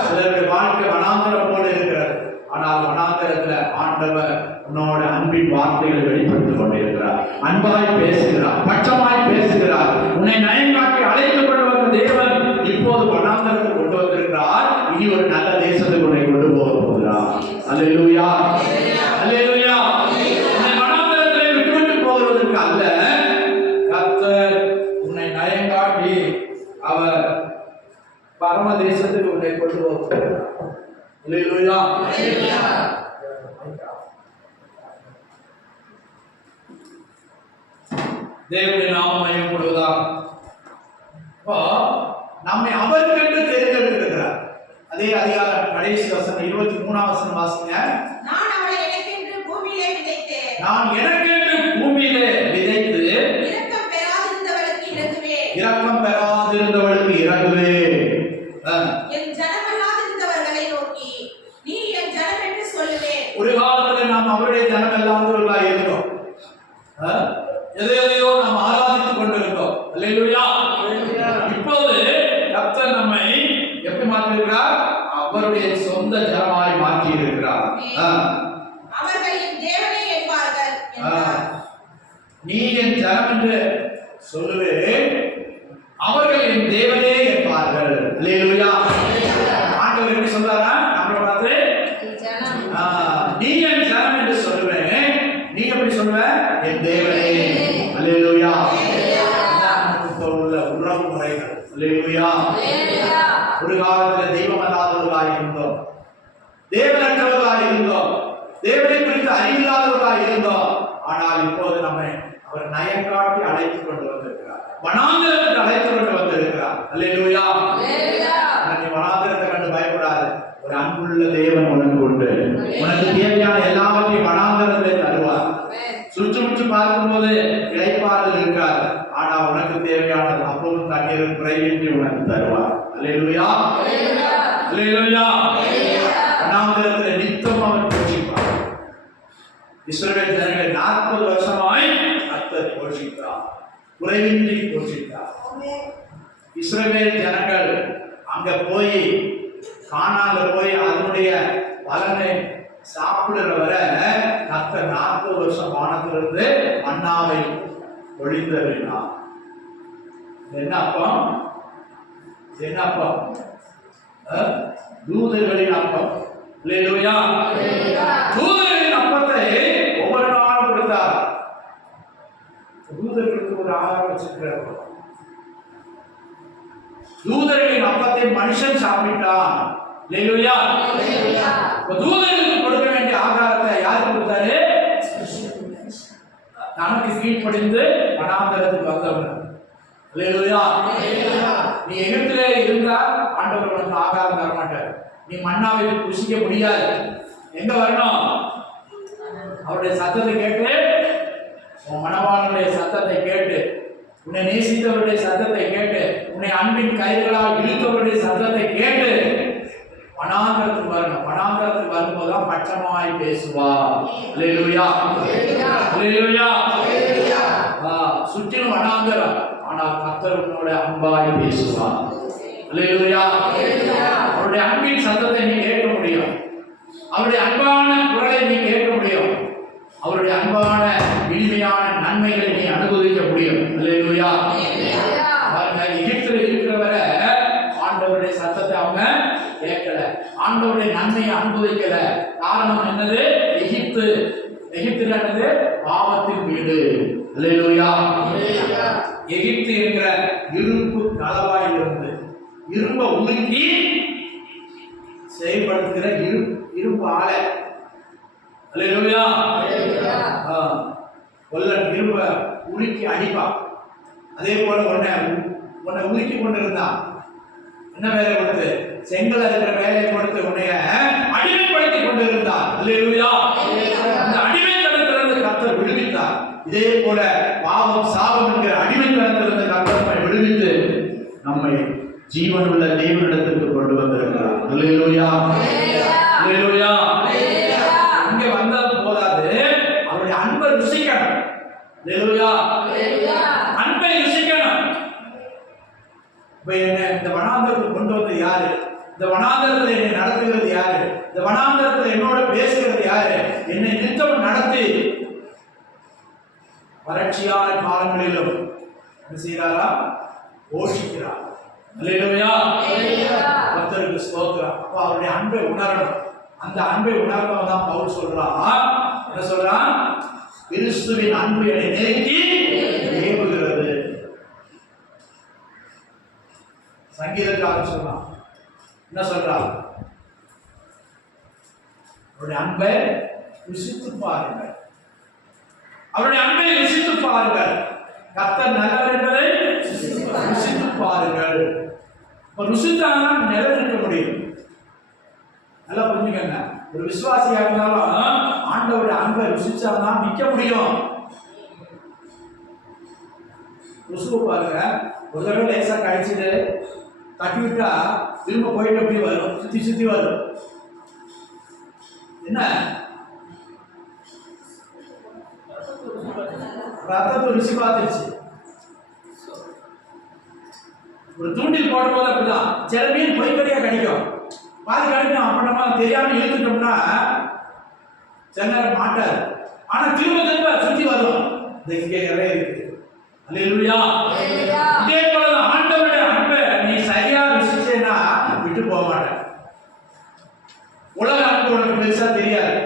சிலருடைய வாழ்க்கை வனாந்தரம் போல இருக்கிறது, ஆனால் வனாந்தரத்துல ஆண்டவர் உன்னோட அன்பின் வார்த்தைகளை வெளிப்படுத்திக் கொண்டிருக்கிறார், அன்பாய் பேசுகிறார், பட்சமாய் பேசுகிறார். உன்னை நயங்காட்டி அழைத்து கொண்டு வந்த தேவன் இப்போது வனாந்தரத்தை கொண்டு வந்திருக்கிறார். இனி ஒரு நல்ல தேசத்துக்கு உன்னை கொண்டு போக போகிறார். அல்லேலூயா, அல்லேலூயா. உன்னை வனாந்தரத்திலே விட்டுவிட்டு போகிறதற்கு அல்ல, கர்த்தர் உன்னை நயங்காட்டி அவர் பரம தேசத்துக்கு உன்னை கொண்டு போக போகிறார். அல்லேலூயா. தேவனுடைய நாமம் மகிமைப்படுவதாக. இப்போ நம்மை அவருக்கென்று தேர்ந்தெடுத்திருக்கிறார். அதே அதிகாரம் கடைசி வசனம் 23ஆம் வசனம் வாசிங்க. நான் அவளை எனக்கென்று பூமியிலே விதைத்தேன், நான் எனக்கென்று பூமியிலே விதைத்து இரக்கம் பெறாதிருந்தவளுக்கு இறங்குவேன், இரக்கம் பெறாதிருந்தவளுக்கு இறங்குவேன். என் ஜனமல்லாதிருந்தவர்களை நோக்கி நீ என் ஜனம் என்று சொல்லுவேன். ஒரு காலத்தில் நாம் அவருடைய ஜனம் இல்லாதவர்களாக இருந்தோம், எதையோ நாம் ஆராதித்துக் கொண்டிருந்தோம். அல்லேலூயா. இப்போது கர்த்தர் நம்மை எப்படி மாற்றியிருக்கிறார்? அவருடைய சொந்த ஜனமாய் மாற்றி இருக்கிறார். அவர்கள் என் தேவனே என்பார்கள் என்றார். நீ என் ஜனம் என்று சொல்லுவேன், அவர்கள் என் தேவனே என்பார்கள். அல்லேலூயா. ஆண்டவர் எப்படி சொல்றாரா? நம்மளை பார்த்து நீ என் ஜனம் என்று சொல்லுவேன், நீ எப்படி சொல்லுவ? என் தேவனே. அல்லேலூயா. உள்ள உறவு முறைகள். அல்லேலூயா. ஒரு காலத்தில் தெய்வம் அல்லாதவர்களாக இருந்தோம், தேவனற்றவர்களாக இருந்தோம், தேவனை குறித்து அறிவில்லாதவர்களாக இருந்தோம். ஆனால் இப்போது நம்மை அவர் நயங்காட்டி அழைத்துக் கொண்டு வந்திருக்கிறார், வனாந்தரத்துக்கு அழைத்துக் கொண்டு வந்திருக்கிறார். அல்லேலூயா. நீ வனாந்தரத்தை கண்டு பயப்படாது, ஒரு அன்புள்ள தேவன் உனக்கு உண்டு. உனக்கு தேவையான எல்லாவற்றையும் வனாந்தரத்தை தருவார். சுற்றுமுற்று பார்க்கும்போது இளைப்பாறுதல் இருக்காது, ஆனா உனக்கு தேவையானது அப்பவும் தண்ணீரும் குறைவின்றி உனக்கு தருவார். அல்லேலூயா, அல்லேலூயா. வனாந்தரத்தில் நித்தம் அவர் போஷிப்பார். இஸ்ரவேல் ஜனங்களை 40 வருஷமாய் கர்த்தர் போஷித்தார், குறைவின்றி போஷித்தார். இஸ்ரவேல் ஜனங்கள் அங்க போய் கானான்ல போய் அதனுடைய பலனை சாப்பிடுற வரை கர்த்தர் 40 வருஷம் வானத்திலிருந்து மன்னாவை பொழிந்தருளினார். என்ன அப்பம்? என்ன அப்பம்? தூதர்களின் அப்பம். அல்லேலூயா. தூதர்களின் அப்பத்தை ஒவ்வொரு நாளும் கொடுத்தார். தூதர்களுக்கு ஒரு ஆகாரம் வச்சிருக்கிறார். தூதர்களின் அப்பத்தை மனுஷன் சாப்பிட்டான். அல்லேலூயா. தூதர்களுக்கு கொடுக்க வேண்டிய ஆகாரத்தை யாருக்கு கொடுத்தாரு? தனக்கு கீழ்ப்படிந்து வனாந்தரத்துக்கு வந்தவன். அல்லேலூயா. நீ எகிப்திலே இருந்தால் ஆண்டவர் உனக்கு ஆகாரம் தர மாட்டார். நீ மன்னாவை புசிக்க முடியாது. எங்க வரணும்? அவருடைய சத்தத்தை கேட்டு, உன் மணவாளனுடைய சத்தத்தை கேட்டு, உன்னை நேசித்தவருடைய சத்தத்தை கேட்டு, உன்னை அன்பின் கயிறுகளால் இழுத்தவருடைய சத்தத்தை கேட்டு வனாந்தரத்துக்கு வரணும். வனாந்தரத்துக்கு வரும்போதுதான் பட்சமாய் பேசுவா. அல்லேலூயா, அல்லேலூயா. சுற்றிலும் வனாந்தரம், ஆனால் கர்த்தர் உன்னோட அன்பாய் பேசுவா. அல்லேலூயா. அவருடைய அன்பின் சத்தத்தை நீ கேட்க முடியும், அவருடைய அன்பான குரலை நீ கேட்க முடியும், அவருடைய அன்பான இனிமையான நன்மைகளை நீ அனுபவிக்க முடியும். அல்லேலூயா. எகிப்தில் இருக்கிறவரை ஆண்டவருடைய சத்தத்தை அவங்க கேட்கல, ஆண்டவருடைய நன்மையை அனுபவிக்கல. காரணம் என்னது? எகிப்து. எகிப்து என்னது? பாவத்தின் வீடு. அல்லேலூயா. எகிப்து என்கிற இரும்பு களவாயில் இருந்து இரும்ப உருக்கி செயல்படுத்துகிற இரும்பு ஆலை. அல்லேலூயா. கொல்லன் இரும்ப உருக்கி அடிப்பான். அதே போல உன்னை உருக்கி கொண்டிருந்தான். என்ன வேலை கொடுத்து? செங்கல் இருக்கிற வேலையை கொடுத்து உன்னைய அடிமைப்படுத்தி கொண்டு இருந்தார். அல்லேலூயா. அந்த அடிமைத்தனத்திலிருந்து கர்த்தர் விடுவித்தார். இதே போல பாவம் சாபம் என்கிற அடிமைத்தனத்திலிருந்து கர்த்தர் விடுவித்து நம்மை ஜீவனுள்ள தேவனிடத்திற்கு கொண்டு வந்திருக்கிறார். அல்லேலூயா. அல்லேலூயா. இங்க வந்தால் போதாது, அவருடைய அன்பை ருசிக்கணும். அல்லேலூயா. அன்பை ருசிக்கணும். இப்ப என்ன இந்த வனாந்தரத்துக்கு கொண்டு வந்தது யாரு? இந்த வனாந்தரத்தில் என்னை நடத்துகிறது யாரு? இந்த வனாந்தரத்தில் என்னோட பேசுகிறது யாரு? என்னை நித்தம் நடத்தி வறட்சியான காலங்களிலும் என்ன செய்கிறாரா? போஷிக்கிறார். அல்லேலூயா. கர்த்தருக்கு ஸ்தோத்திரம். அப்ப அவருடைய அன்பை உணரணும். அந்த அன்பை உணர்ந்தவன் தான் பவுல் சொல்றான். என்ன சொல்றான்? கிறிஸ்துவின் அன்பு என்னை நெருக்கி ஏவுகிறது. சங்கீதக்காரன் சொல்றான். என்ன சொல்றான்? அவருடைய அன்பை ருசித்து பாருங்கள். அவருடைய அன்பை ருசித்து பாருங்கள். கர்த்தர் நல்லவர் என்பதை ருசித்து பாருங்கள். ருசித்தாதான் நிலைநிற்க முடியும். நல்லா புரிஞ்சுக்கங்க. ஒரு விசுவாசியா இருந்தாலும் ஆண்டவருடைய அன்பை ருசிச்சாதான் நிற்க முடியும். ருசுவை பாருங்க. ஒரு தடவை லேசா கழிச்சுட்டு தட்டி விட்டா திரும்ப போயிட்டு எப்படி வரும்? சுத்தி சுத்தி வரும். என்ன ரத்தத்தை ருசி பார்த்துருச்சு. ஒரு தூண்டில் போடும் போது அப்படிதான். சில மீன் பொய்க்கடியா கிடைக்கும், பாதி கிடைக்கும். அப்ப நம்ம தெரியாம இழுத்துட்டோம்னா சில நேரம் மாட்டாது. ஆனா திரும்ப திரும்ப சுத்தி வரும். இங்கே நிறைய இருக்கு. அல்லேலூயா. இதே போல ஆண்டவருடைய அன்பை நீ சரியா ருசிச்சேன்னா விட்டு போக மாட்டேன். உலக அன்பு உனக்கு பெருசா தெரியாது,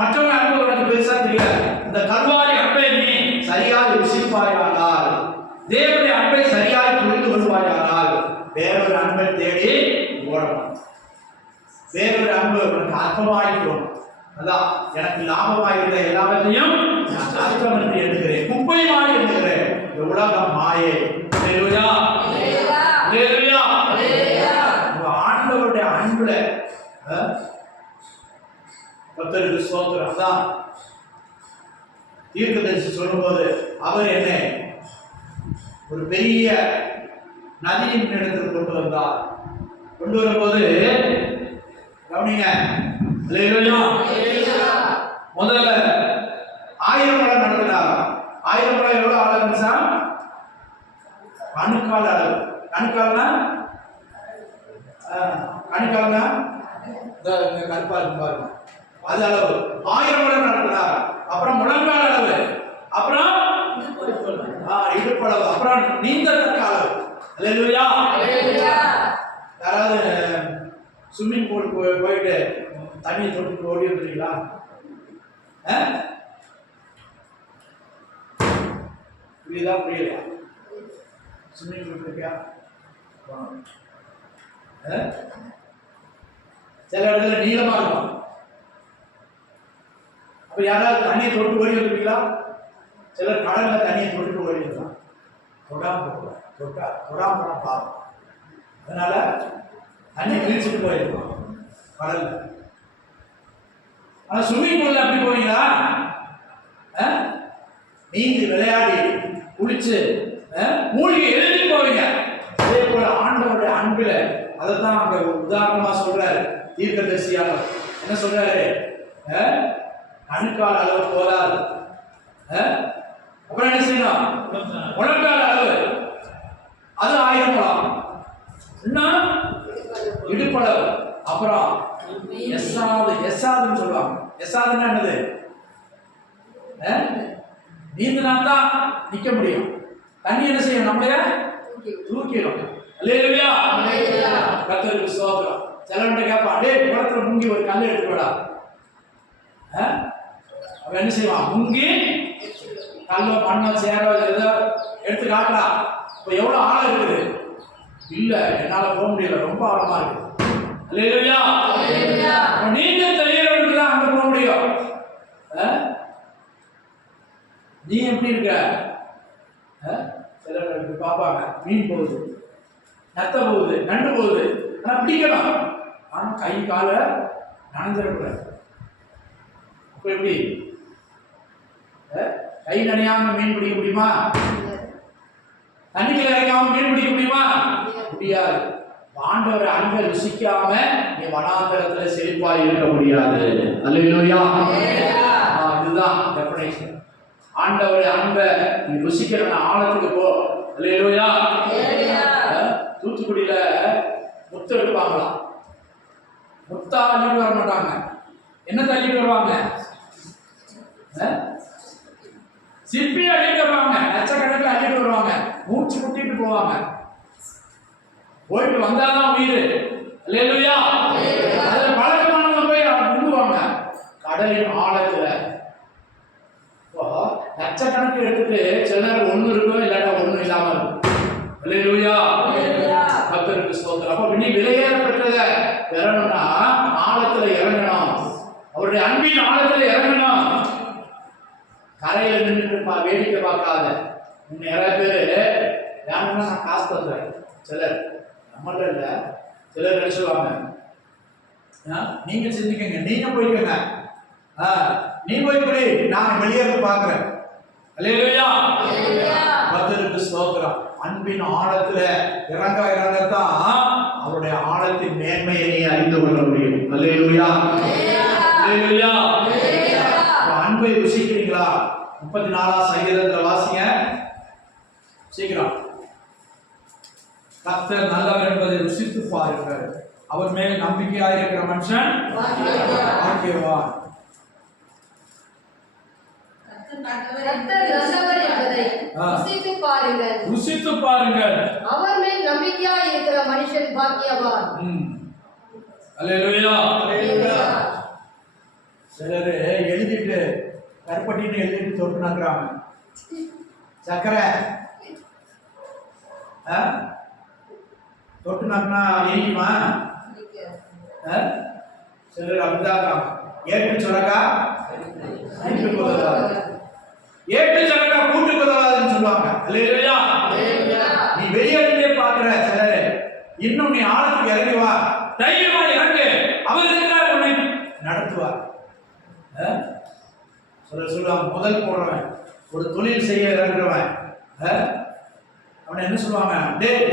மற்றவங்க அன்பு உனக்கு பெருசா தெரியாது. இந்த கல்வாரி அன்பை நீ சரியாக ருசிப்பாயானால், தேவனுடைய அன்பை சரியாக புரிந்து கொள்வாயானால் வேறொரு அன்பை தேடி ஓடணும். வேறொரு அன்பு உனக்கு அர்த்தமாயிருக்கும். அதான் எனக்கு லாபமாயிருந்த எல்லாவற்றையும் அர்த்தம் என்று எண்ணுகிறேன், குப்பையுமாய் எண்ணுகிறேன். இந்த உலகம் மாயை. அல்லேலூயா. அல்லேலூயா. ஆண்டவருடைய அன்புல கர்த்தருக்கு ஸ்தோத்திரம். அதான் தீர்க்கதரிசி சொல்லும்போது அவர் என்னை ஒரு பெரிய நதியின் இடத்தில் கொண்டு வந்தார். கொண்டு வரும்போது கவனிங்க. முதல்ல 1000 முழம் நடத்தினார். 1000 முழம் எவ்வளவு ஆழம்? கணுக்கால் அளவு. கணுக்கால்னா கணுக்கால்னா கருப்பா இருக்கு பாருங்க, அது அளவு. 1000 முழம் நடத்தினார். அப்புறம் முழங்கால் அளவு, அப்புறம் இடுப்பளவு, அப்புறம் நீந்தத்தக்க அளவு. அல்லேலூயா. யாராவது ஸ்விம்மிங் பூல் போயிட்டு தண்ணியை தொட்டு ஓடி வந்துருக்கீங்களா? புரியுதா புரியலையா? ஸ்விம்மிங் பூல் இருக்கியா? சில இடத்துல நீளமா இருக்கும். அப்ப யாராவது தண்ணியை தொட்டு ஓடி வந்துருக்கீங்களா? சிலர் கடல்ல தண்ணியை தொட்டு ஓடி இருக்கலாம். தொடாம பாவம். அதனால தண்ணி கிழிச்சுட்டு போயிருக்கோம் கடல்ல. ஆனா ஸ்விம்மிங் பூல்ல அப்படி போவீங்களா? நீந்தி விளையாடி குளிச்சு மூழ்கி எழுதி போவீங்க. அதே போல ஆண்டவருடைய அன்புல அதைத்தான் அங்க உதாரணமா சொல்றாரு தீர்க்கதரிசியாக. என்ன சொல்றாரு? கணுக்கால் அளவு போதாது, அப்புறம் என்ன செய்யணும்? முழங்கால் அளவு, அது 1000 முழம். இன்னும் இடுப்பளவு, அப்புறம் எஸ்ஸாதுன்னு சொல்லுவாங்க. எஸ்ஸாதுன்னா என்னது? நீந்தினா தான் நிக்க முடியும். தண்ணி என்ன செய்யும்? நம்மளைய தூக்கிடும். அல்லேலூயா. கர்த்தருக்கு ஸ்தோத்திரம். சிலவன்ட்ட கேட்பான், டேய் குளத்துல முங்கி ஒரு கல் எடுத்து விடா. அவன் என்ன செய்வான்? முங்கி கல்லோ மண்ணோ சேரோ ஏதோ எடுத்து காட்டுறா. இப்ப எவ்வளவு ஆழம் இருக்குது? இல்ல, என்னால போக முடியல, ரொம்ப ஆழமா இருக்கு. அல்லேலூயா. நீங்க தெரியறவங்களுக்கு தான் அங்க போக முடியும். நீ எப்படி இருக்க? சிலர் பாப்பாங்க, மீன் போகுது, நத்த போகுது, நண்டு போகுது. ஆனா பிடிக்கலாம். ஆனா கை காலை நனைஞ்சிடக்கூடாது. அப்ப எப்படி கை நனையாம மீன் பிடிக்க முடியுமா? தண்ணிக்குள்ள இறங்காம மீன் பிடிக்க முடியுமா? முடியாது. ஆண்டவர் அன்பை ருசிக்காம நீ வனாந்தரத்துல செழிப்பா இருக்க முடியாது. அல்லேலூயா. இதுதான் டெஃபினேஷன். ஆண்டவர் அன்பை நீ ருசிக்கிற ஆழத்துக்கு போ. அல்லேலூயா. தூத்துக்குடியில முத்து எடுப்பாங்களாம். முத்தா அள்ளிட்டு வர மாட்டாங்க. என்ன தள்ளிட்டு வருவாங்க? சிப்பி அள்ளிட்டு வருவாங்க. லட்சக்கணக்கில் அள்ளிட்டு வருவாங்க. மூச்சு முட்டிட்டு போவாங்க. போயிட்டு வந்தாதான் உயிர். அல்லேலூயா. அதுல பழக்கமானவங்க போய் முங்குவாங்க கடலின் ஆழத்துல. லட்சக்கணக்கு எடுத்துட்டு சிலர் ஒண்ணு இருக்கும், இல்லாட்டா ஒண்ணும் இல்லாம இருக்கும். அல்லேலூயா. கர்த்தருக்கு ஸ்தோத்திரம். அப்ப நீ விலையேறப்பட்டத பெறணும்னா ஆழத்துல இறங்கணும். அவருடைய அன்பின் ஆழத்துல இறங்கணும். கரையில நின்றுட்டு வேடிக்கை பார்க்காத. நிறைய பேரு யாருன்னா நான் காசு தந்துறேன். சிலர் நம்மள இல்ல, சிலர் நினைச்சுவாங்க நீங்க சிந்திக்கங்க, நீங்க போய்க்கங்க, நீ போய் படி, நான் வெளியேறது பாக்குறேன். அல்லேலூயா. கர்த்தருக்கு ஸ்தோத்திரம். அன்பின் ஆழத்துல இறங்கத்தான் அவருடைய ஆழத்தின் மேன்மையை நீ அறிந்து கொள்ள முடியும். அல்லேலூயா. அல்லேலூயா. அன்பை ருசிக்கிறீங்களா? 34 சங்கீதத்துல வாசிங்க சீக்கிரம். கர்த்தர் நல்லவர் என்பதை ருசித்து பாருங்கள். அவர் மேல் நம்பிக்கையாக இருக்கிற மனுஷன் பாக்கியவான். ருசித்து பாருங்கள். அவர் மேல் நம்பிக்கையாக இருக்கிற மனுஷன் பாக்கியவான். அல்லேலூயா. சிலர் எழுதிட்டு கருப்பட்டின்னு எழுதிட்டு தொட்டு நக்குறாங்க. சக்கரை தொட்டு நக்குனா இனிக்குமா? சிலர் அப்படிதான். ஏற்று சொரக்கா ஏற்று சொரக்கா கூட்டு குதவாதுன்னு சொல்லுவாங்க. அல்லேலூயா. நீ வெளியே பாக்குற சிலர், இன்னும் நீ ஆழத்துக்கு இறங்கி வா, தைரியமா இறங்கு, அவர் இருக்கிறார், உன்னை நடத்துவார். சிலர் சொல்லுவாங்க முதல் போடுறவன், ஒரு தொழில் செய்ய இறங்குறவன், அவனை என்ன சொல்லுவாங்க?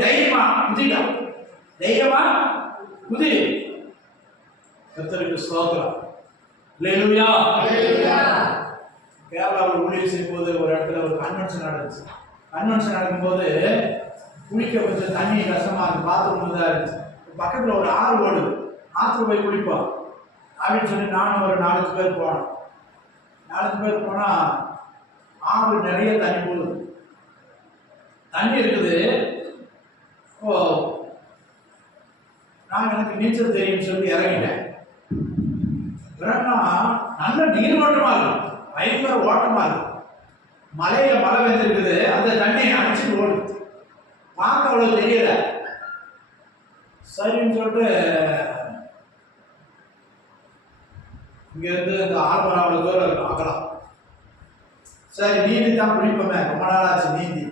தைரியமா குதிடா, தைரியமா குதி. கர்த்தருக்கு ஸ்தோத்திரம். அல்லேலூயா. கேரளாவில் ஊழியர் செய்யும்போது ஒரு இடத்துல ஒரு கன்வென்ஷன் நடந்துச்சு. கன்வென்ஷன் நடக்கும்போது குளிக்க கொஞ்சம் தண்ணி கஷ்டமா இருக்கு, பாத்ரூம் தான் இருந்துச்சு. பக்கத்துல ஒரு ஆறு ஓடுது, ஆற்றுல போய் குளிப்போம் அப்படின்னு சொல்லி நானும் ஒரு 4 பேர் போனோம். 4 பேர் போனா ஆறு நிறைய தண்ணி போடுது, தண்ணி இருக்குது. நான் எனக்கு நீச்சல் தெரியும்னு சொல்லி இறங்கிட்டேன். இறங்கினா நல்ல நீர்வட்டமா இருக்கும், பயங்கர ஓட்டமா இருக்கும். மலையில மழை பெய்திருக்குது, அந்த தண்ணி அடிச்சுட்டு ஓடுது. பார்க்க அவ்வளவு தெரியல. சரின்னு சொல்லிட்டு இங்க இருந்து இந்த ஆழ்மரம் அவ்வளவு தூரம் இருக்கும் அகலம். சரி நீந்தி தான் குளிப்போமே, ரொம்ப நாளாச்சு நீந்தி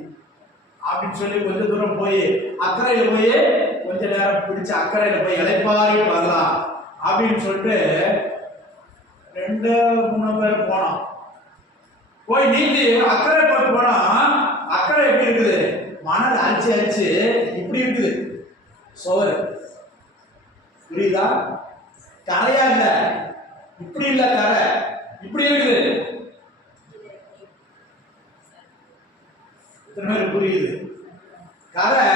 அப்படின்னு சொல்லி கொஞ்ச தூரம் போய் அக்கறையில போய் கொஞ்ச நேரம் பிடிச்சு அக்கறையில போய் இளைப்பாரி வரலாம் அப்படின்னு சொல்லிட்டு 2-3 பேர் போனோம். போய் நீந்தி அக்கறை போட்டு போனா அக்கறை எப்படி இருக்குது? மணல் அரிச்சு அரிச்சு இப்படி இருக்குது சோறு, புரியுதா? கரையா இல்ல, இப்படி இல்ல, கரை இப்படி இருக்குது. புரியுது? கரை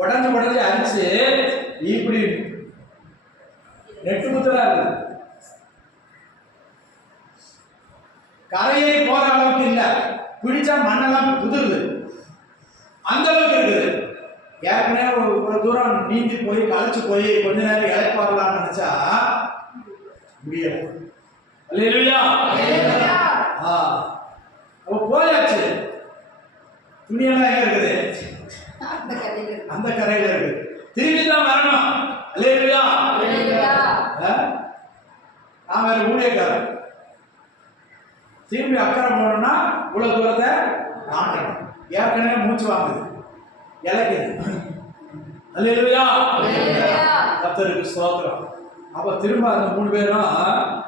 உடஞ்சு அரிச்சு இப்படி நெட்டு முத்தலா இருக்குது. கரையை போற அளவுக்கு இல்ல, பிடிச்சா மண்ணெல்லாம் புதிருது, அந்த அளவுக்கு இருக்குது. ஏற்கனவே ஒரு தூரம் நீந்தி போய் களைச்சு போய் கொஞ்ச நேரம் இழைப்பாரலாம்னு நினைச்சா முடியாது. அல்லேலூயா. அப்ப போயாச்சு. துணியெல்லாம் எங்க இருக்குது? அந்த கரையில இருக்கு. திரும்பி தான் வரணும். அல்லேலூயா. நான் வேற ஊழியக்காரன். திரும்பி அக்கறை போனோம்னா இவ்வளவு தூரத்தை தாண்டணும். ஏற்கனவே மூச்சு வாங்குது, இலக்குது. அல்லேலூயா. கர்த்தருக்கு ஸ்தோத்திரம். அப்ப திரும்ப அந்த 3 பேரும்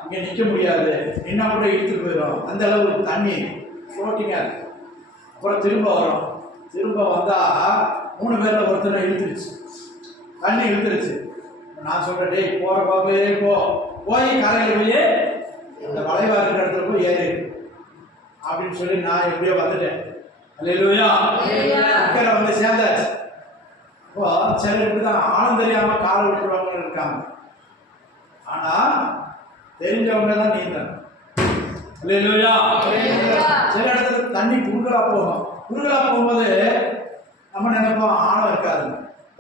இங்க நிக்க முடியாது, என்ன கூட இழுத்துட்டு போயிடும், அந்த அளவு தண்ணி ஃப்ளோட்டிங்கா இருக்கு. அப்புறம் திரும்ப வரும், திரும்ப வந்தா 3 பேர்ல ஒருத்தனை இழுத்துருச்சு, தண்ணி இழுத்துருச்சு. நான் சொல்றேன், டேய் போற பாப்பே போய் கரையில போய் அந்த வளைவா இருக்கிற இடத்துல போய் ஏறி அப்படின்னு சொல்லி நான் எப்படியோ வந்துட்டேன். அல்லேலூயா. அக்கறை வந்து சேர்ந்தாச்சு. இப்போ சில இப்படிதான் ஆழம் தெரியாம காலை விட்டுருவாங்க இருக்காங்க, ஆனா தெரிஞ்சவங்க தான் நீந்தணும். அல்லேலூயா. சில இடத்துல தண்ணி குறுகலா போகும், குறுகலா போகும்போது நம்ம நினைப்போம் ஆழம் இருக்காது,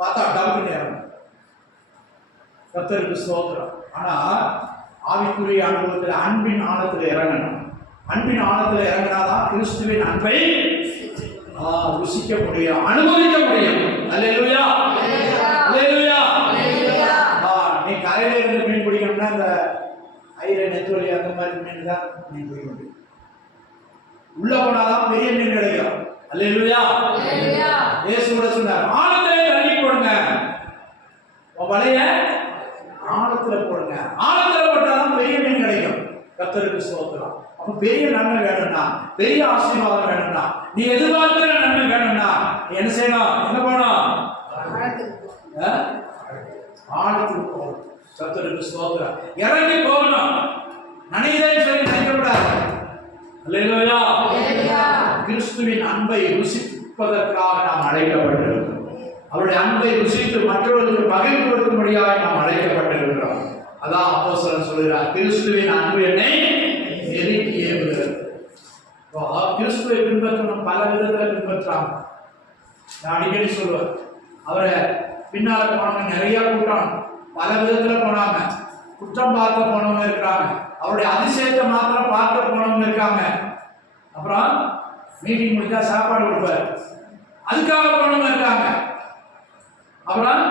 பார்த்தா டவுக்கு நேரம். கர்த்தருக்கு ஸ்தோத்திரம். ஆனா ஆவிக்குரிய அனுபவத்தில் அன்பின் ஆழத்தில் இறங்கணும். அன்பின் ஆழத்தில் இறங்கினாதான் கிறிஸ்துவின் அன்பை ருசிக்க முடியும், அனுபவிக்க முடியும். அல்லேலூயா. அல்லேலூயா. நீ கரையில இருந்து மீன் பிடிக்கணும்னா இந்த ஐர நெத்தோலி அந்த மாதிரி மீன் தான் மீன் பிடிக்க முடியும். உள்ள போனாதான் பெரிய மீன் கிடைக்கும். அல்லேலூயா. இயேசு கூட சொன்னார், ஆழத்திலே தண்ணி போடுங்க, வலைய ஆழத்துல போடுங்க, ஆழத்துல போட்டாதான் பெரிய மீன் கிடைக்கும். கர்த்தருக்கு ஸ்தோத்திரம். அப்ப பெரிய நன்மை வேணும்னா, பெரிய ஆசீர்வாதம் வேணும்னா, நீ எதிர்பார்க்கிற நன்மை வேணும்னா என்ன செய்யணும்? என்ன பண்ணணும்? ஆழத்துக்கு போகணும். கர்த்தருக்கு ஸ்தோத்திரம். இறங்கி போகணும். நனைதேன்னு சொல்லி நினைக்கக்கூடாது. அல்லேலூயா. கிறிஸ்துவின் அன்பை ருசிப்பதற்காக நாம் அழைக்கப்பட்டிருக்கிறோம். அவருடைய அன்பை ருசித்து மற்றவர்களுக்கு பகிர்ந்து கொடுக்கும்படியாக நாம் அழைக்கப்பட்டிருக்கிறோம். அதான் அப்போஸ்தலன் சொல்கிறார், கிறிஸ்துவின் அன்பு என்னை நெருக்கி ஏவுகிறது. கிறிஸ்துவை பின்பற்றணும், பல விதத்தில் பின்பற்றாங்க. நான் அடிக்கடி சொல்லுவேன், அவரை பின்னால போனவங்க நிறைய கூட்டம் பல விதத்துல போனாங்க. குற்றம் பார்க்க போனவங்க இருக்கிறாங்க, அவருடைய அதிசயத்தை மாத்திரம் பார்க்க போனவங்க இருக்காங்க. அப்புறம் மீட்டிங் முடிஞ்சா சாப்பாடு கொடுப்பாரு, அதுக்காக போனவங்க இருக்காங்க. அப்புறம்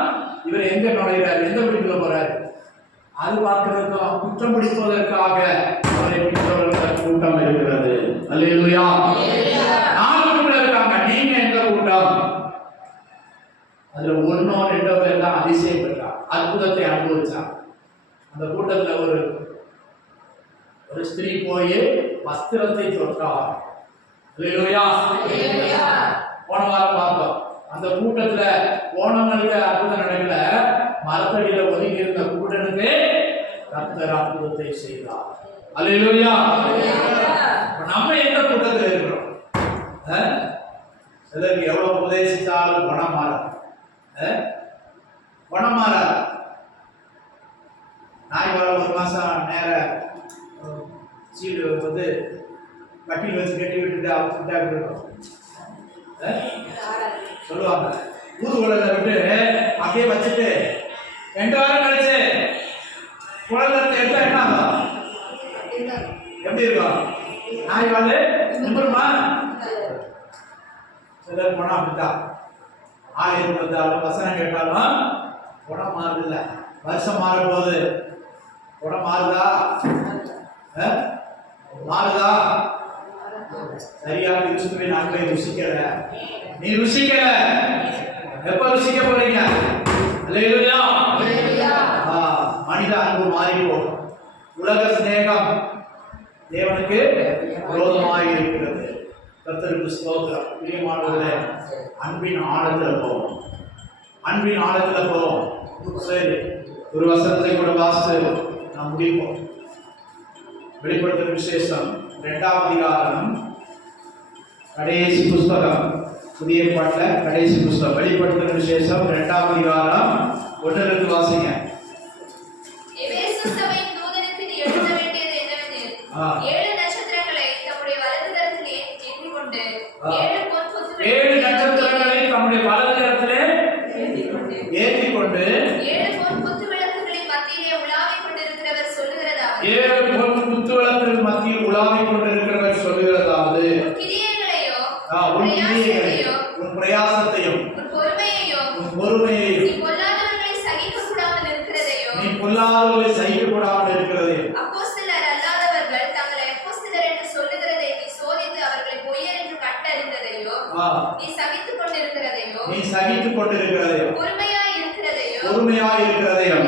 இவர் எங்க நுழைகிறார், எந்த வீட்டுக்குள்ள போறாரு, அது பார்க்கிறதுக்கும் குற்றம் பிடிப்பதற்காக அவரை பிடித்தவர்கள் கூட்டம் இருக்கிறது. அல்லேலூயா. 4 கூட்டம் இருக்காங்க. நீங்க எந்த கூட்டம்? அதுல 1 2 பேர் தான் அதிசயம் பெற்றார், அற்புதத்தை அனுபவிச்சார். அந்த கூட்டத்துல ஒரு ஸ்திரீ போய் வஸ்திரத்தை தொட்டார். அல்லேலூயா. போன வாரம் பார்த்தோம், அந்த கூட்டத்துல போனவங்களுக்கு அற்புதம் நடக்கல, மரத்தடியில ஒதுங்கி இருந்த கூட்டனுக்கு கர்த்தர் அற்புதத்தை செய்தார். அல்லேலூயா. நம்ம எந்த கூட்டத்தில் இருக்கிறோம்? சிலருக்கு எவ்வளவு உபதேசித்தாலும் குணம் மாறாது. குணம் மாறாது. நான் இவ்வளவு 1 மாசம் நேர சீடு வந்து கட்டில் வச்சு கட்டி விட்டுட்டு அவங்க இருக்கும் சொல்லுவாங்க. ஊதுகுழல விட்டு அப்படியே வச்சுட்டு 2 வாரம் கழிச்சு குழந்தை எடுத்தா என்ன ஆகும்? எப்படி இருக்கும்? நாய் வந்து நிமிருமா? சிலர் குணம் அப்படித்தான். ஆலயம் வந்தாலும் வசனம் கேட்டாலும் குணம் மாறுதில்ல. வருஷம் மாறும் போது குணம் மாறுதா? மாறுதா? சரியா கிறிஸ்துவின் அன்பை ருசிக்கல. நீ ருசிக்கல, எப்ப ருசிக்க போறீங்க? அல்லேலூயா. மனித அன்பு மாறி போகும். உலக சிநேகம் தேவனுக்கு விரோதமாக இருக்கிறது. கர்த்தருக்கு ஸ்தோத்திரம். பிரியமானவர்களே, அன்பின் ஆழத்துல போவோம், அன்பின் ஆழத்துல போவோம். சரி, ஒரு வசனத்தை கூட வாசித்து நாம் முடிப்போம். வெளிப்படுத்தும் விசேஷம் 2ஆம் அதிகாரம் கடைசி புஸ்தகம், புதிய பாட்டுல கடைசி புஸ்தகம், வெளிப்படுத்தும் விசேஷம் 2ஆம் அதிகாரம் 1 வாசிங்க. எபேசு சபையின் தூதனுக்கு நீ எழுத வேண்டியது என்னவெனில், 7 நட்சத்திரங்களை தம்முடைய வலது கரத்திலே ஏந்திக் கொண்டு 7 நட்சத்திரங்களை தம்முடைய வலது கரத்திலே ஏந்திக் கொண்டு 7 பொன் குத்து விளக்குகளின் மத்தியிலே உலாவிக் கொண்டிருக்கிறவர் சொல்லுகிறதாவது, 7 பொன் குத்து விளக்குகள் மத்தியில் உலாவிக் கொண்டிருக்கிறவர் சொல்லுகிறதாவது, கிரியைகளையோ உன் பிரயாசத்தையும் உன் பொறுமையையும் நீ பொல்லாதவர்களை சகிக்கக்கூடாமல் இருக்கிறதையும் அப்போஸ்தலர் அல்லாதவர்கள் தங்களை அப்போஸ்தலர் என்று சொல்லுகிறதை நீ சோதித்து அவர்களை பொய்யர் என்று கட்டறிந்ததையோ, நீ சகித்துக் கொண்டிருக்கிறதையோ, பொறுமையாய் பொறுமையாய் இருக்கிறதையும்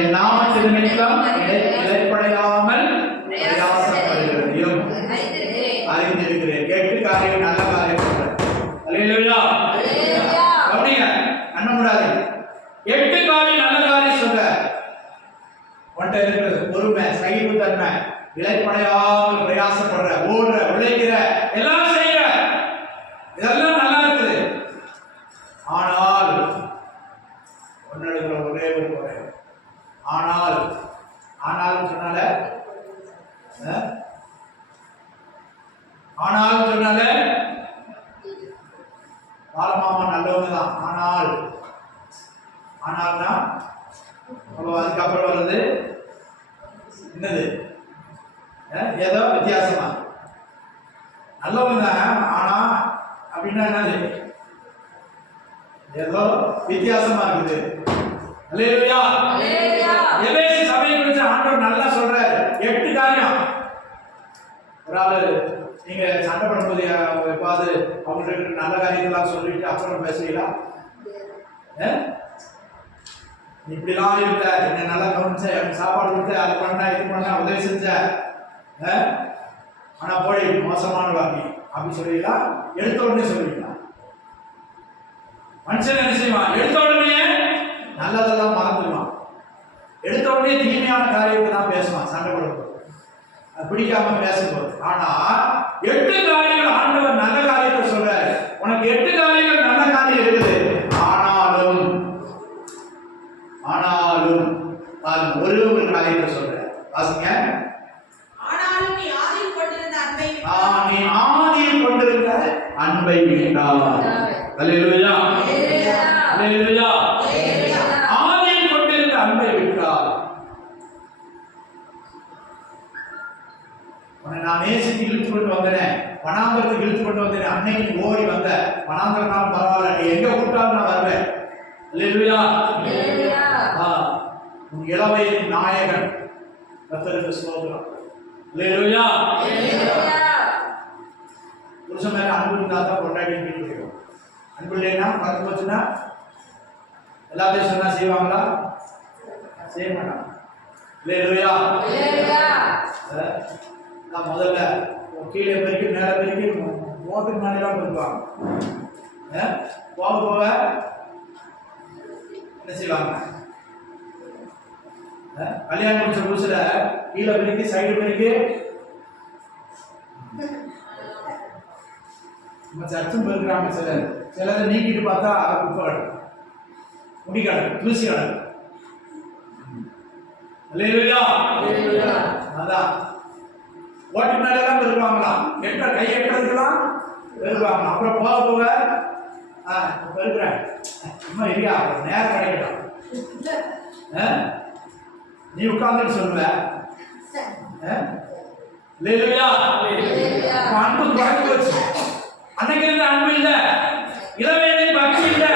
என் நாமத்து நிமித்தம் இழைப்படையாமல் பிரயாசப்படுகிறதையும் அறிந்திருக்கிறேன். 8 காரியம் நல்ல காரியம். அல்லேலூயா. கவனிங்க, அண்ணமுடாது. 8 காரியம் நல்ல காரியம் சொல்ற. ஒன்றை இருக்கிறது பொறுமை, சகிப்பு தன்மை, இழைப்படையாமல் பிரயாசப்படுற, ஓடுற, உழைக்கிற, எல்லாம் செய்யற, இதெல்லாம் நல்லா இருக்குது. ஆனால் ஒன்னெடுக்கிற ஒரே ஒரு குறை. ஆனால் சொன்னால பாலமாமா நல்லவங்க தான். ஆனால்னா அதுக்கப்புறம் வர்றது என்னது? ஏதோ வித்தியாசமா நல்லவங்க தான். ஆனா அப்படின்னா என்னது? ஏதோ வித்தியாசமா இருக்குது. அல்லேலூயா. எபேசு சபையை குறித்து ஆண்டவர் நல்லா சொல்றாரு. 8 காரியம். ஒரு ஆளு நீங்க சண்டை பண்ணும்போது எப்பாவது அவங்களுக்கு நல்ல காரியங்கள்லாம் சொல்லிட்டு அப்புறம் பேசுவீங்களா? இப்படிலாம் இருந்த என்ன நல்லா கவனிச்ச, எனக்கு சாப்பாடு கொடுத்த, அது பண்ண, இது பண்ண, உதவி செஞ்ச, ஆனா போய் மோசமான வாங்கி அப்படி சொல்லுவீங்களா? எடுத்த உடனே சொல்லுவீங்களா? மனுஷன் என்ன செய்வான்? எடுத்த உடனே நல்லதெல்லாம் மறந்துடுவான். எடுத்த உடனே தீமையான காரியத்தை தான் பேசுவான் சண்டை போடும்போது, பிடிக்காம பேசும்போது. ஆனா 8 காரியங்கள் ஆண்டவர் நல்ல காரியத்தை சொல்றாரு. உனக்கு 8 காரியங்கள் நல்ல காரியம் இருக்குது. ஆனாலும் நான் ஒரு காரியத்தை சொல்றேன். வாசிங்க. ஆனாலும் நீ ஆதியில் கொண்டிருந்த அன்பை விட்டார். அல்லேலூயா. அல்லேலூயா. ஆதியில் கொண்டிருந்த அன்பை விட்டார். நான் நேசித்து இழுத்து கொண்டு வந்தேன், வனாந்தரத்துக்கு இழுத்து கொண்டு வந்தேன். அன்னைக்கு ஓடி வந்த வனாந்தரனாலும் பரவாயில்ல, நீ எங்க கூப்பிட்டாலும் நான் வருவேன். அல்லேலூயா. உன் இளவயதின் நாயகன் கர்த்தருக்கு ஸ்தோத்திரம். அல்லேலூயா. புருஷன் மேல அன்பு இருந்தா தான் பொண்டாட்டி வீட்டு போயிடும். அன்பு இல்லைன்னா பறந்து போச்சுன்னா எல்லாத்தையும் சொன்னா செய்வாங்களா? செய்ய மாட்டாங்க. அல்லேலூயா. நான் முதல்ல கீழே வரைக்கும் மேலே வரைக்கும் மோத்துக்கு மேலாம் இருப்பாங்க. போக போக என்ன செய்வாங்க? கல்யாணம் முடிச்ச புதுசுல கீழே வரைக்கும் சைடு வரைக்கும் நம்ம சர்ச்சும் போயிருக்கிறாங்க. சிலதை நீக்கிட்டு பார்த்தா குப்பை கிடக்கும், முடி கிடக்கும், தூசி கிடக்கும். அதான் ஓட்டு மேலாம் பெருக்குவாங்களாம், கை எட்டுறதுக்கெல்லாம் பெருக்குவாங்க. அப்புறம் போக போக பெருக்குறேன் சும்மா இல்லையா, நேரம் கிடைக்கட்டும், நீ உட்கார்ந்துட்டு சொல்லுவ. அன்பு குறைஞ்சு போச்சு. அன்னைக்கு இருந்த அன்பு இல்ல, இளவேனின் பக்தி இல்ல,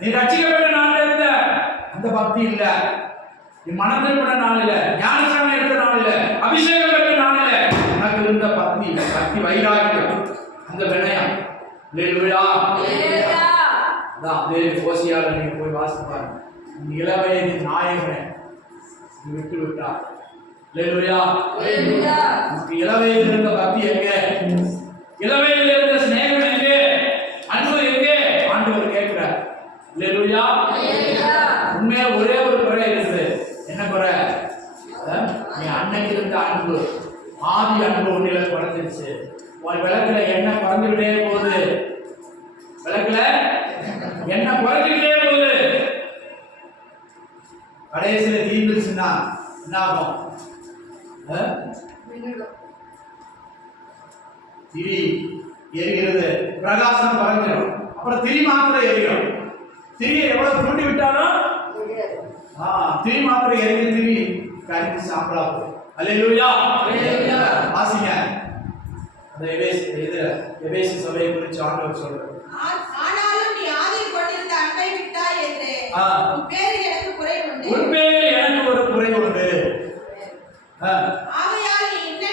நீ ரட்சிக்கப்பட்ட நாள் இருந்த அந்த பக்தி இல்ல, நீ மனம் திரும்பின நாள் இல்ல, ஞானஸ்நானம் எடுத்த நாள் இல்ல, அபிஷேகம் பெற்ற நாள் இல்ல. உனக்கு இருந்த பக்தி வைராக்கியம், அந்த வினயம். அதே ஓசியால நீங்க போய் வாசித்து பாருங்க. இளவயதின் நாயகனை விட்டு விட்டார். இளவயதில் இருந்த பக்தி எங்க? இளவயதில் இருந்த சிநேகம் எங்கே? அன்பு எங்கே? ஆண்டவர் கேட்கிறார். உண்மையா ஒரே ஒரு குறை இருக்குது. என்ன குறை? நீ அன்னைக்கு இருந்த அன்பு, ஆதி அன்பு ஒன்றில குறைஞ்சிருச்சு. உன் விளக்குல எண்ணெய் குறைஞ்சுக்கிட்டே போகுது. விளக்குல எண்ணெய் குறைஞ்சுக்கிட்டே போகுது. கடைசியில தீர்ந்துச்சுன்னா என்ன ஆகும்? திரி எரிகிறது, பிரகாசம் குறைஞ்சிடும், அப்புறம் திரி மாத்திரம் எரியும். திரியை எவ்வளவு தூண்டி விட்டாலும் திரி மாத்திரம் எரிஞ்சு திரி கரிஞ்சு சாப்பிடா போகும். அல்லேலூயா. வாசிங்க. அந்த எபேசு சபையை குறித்து ஆண்டவர் சொல்றார். ஆனாலும் நீ ஆதியில் கொண்டிருந்த அன்பை விட்டாய் என்று உன் பேரில் எனக்கு குறை உண்டு. உன் பேரில் எனக்கு ஒரு குறை உண்டு. ஆகையால் நீ இன்ன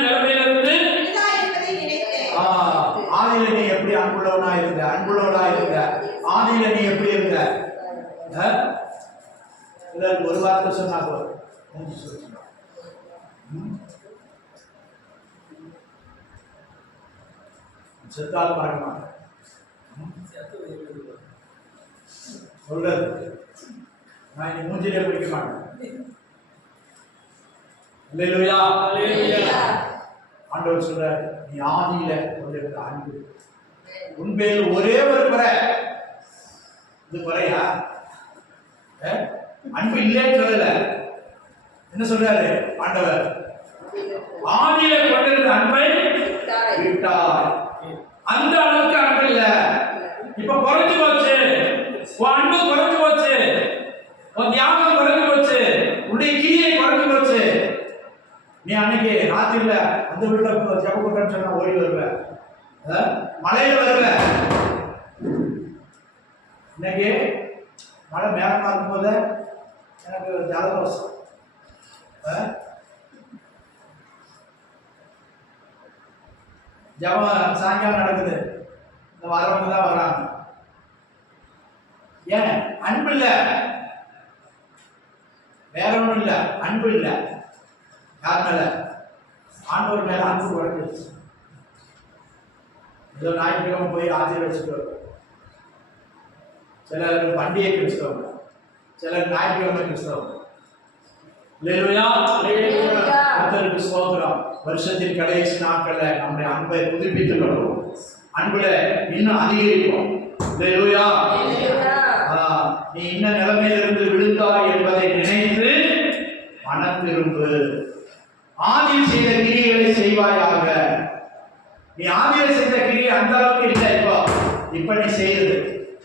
நிலைமையிலிருந்து விடுதலை என்பதை நினைத்தேன். ஆதியில நீ எப்படி அன்புள்ளவனா இருக்க, அன்புள்ளவளா இருக்க. ஆதியில நீ எப்படி இருக்க? ஒரு வார்த்தை சொன்னா போதும், செத்தால் பார்க்க மாட்டேன் சொல்றது. நான் இனி மூஞ்சிலே பிடிக்க மாட்டேன். அல்லேலூயா. ஆண்டவர் சொல்றார், நீ ஆதியில கொண்டிருக்க அன்பு உன் பேரில் ஒரே ஒரு குறை. இது குறையா? அன்பு இல்லைன்னு சொல்லல. என்ன சொல்றாரு ஆண்டவர்? ஆதியில கொண்டிருந்த அன்பை விட்டார். அந்த அளவுக்கு அன்பு இல்ல, இப்ப குறைஞ்சு போச்சு. உன் அன்பு குறைஞ்சு போச்சு, உன் தியாகம் குறைஞ்சு போச்சு, உன்னுடைய கிரியை குறைஞ்சு போச்சு. நீ அன்னைக்கு ராத்திரில அந்த வீட்டுல ஜப கூட்டம்னு சொன்னா ஓடி வருவ, மழையில வருவ. இன்னைக்கு மழை மேகமா இருக்கும் போது எனக்கு ஜலதோஷம். ஜபம் சாயங்காலம் நடக்குது, இந்த வரவங்க தான் வர்றாங்க. ஏன்? அன்பு இல்ல, வேற ஒண்ணும் இல்ல, அன்பு இல்ல. யார் மேல? ஆண்டவர் மேல அன்பு குறைஞ்சிருச்சு. ஏதோ ஞாயிற்றுக்கிழமை போய் ஆஜர் வச்சுட்டு, சிலர் பண்டிகை கிறிஸ்தவங்க, சிலர் ஞாயிற்றுக்கிழமை கிறிஸ்தவங்க. கர்த்தருக்கு ஸ்தோத்திரம். வருஷத்தின் கடைசி நாட்கள்ல நம்முடைய அன்பை புதுப்பித்துக் கொள்வோம், அன்புல இன்னும் அதிகரிப்போம். நீ இன்ன நிலைமையிலிருந்து விழுந்தாய் என்பதை நினைத்து மனம் திரும்பு. ஆதியில் செய்த கிரியைகளை செய்வாயாக. நீ ஆதியில் செய்த கிரியை அந்த அளவுக்கு இல்லை. இப்ப நீ செய்யறது,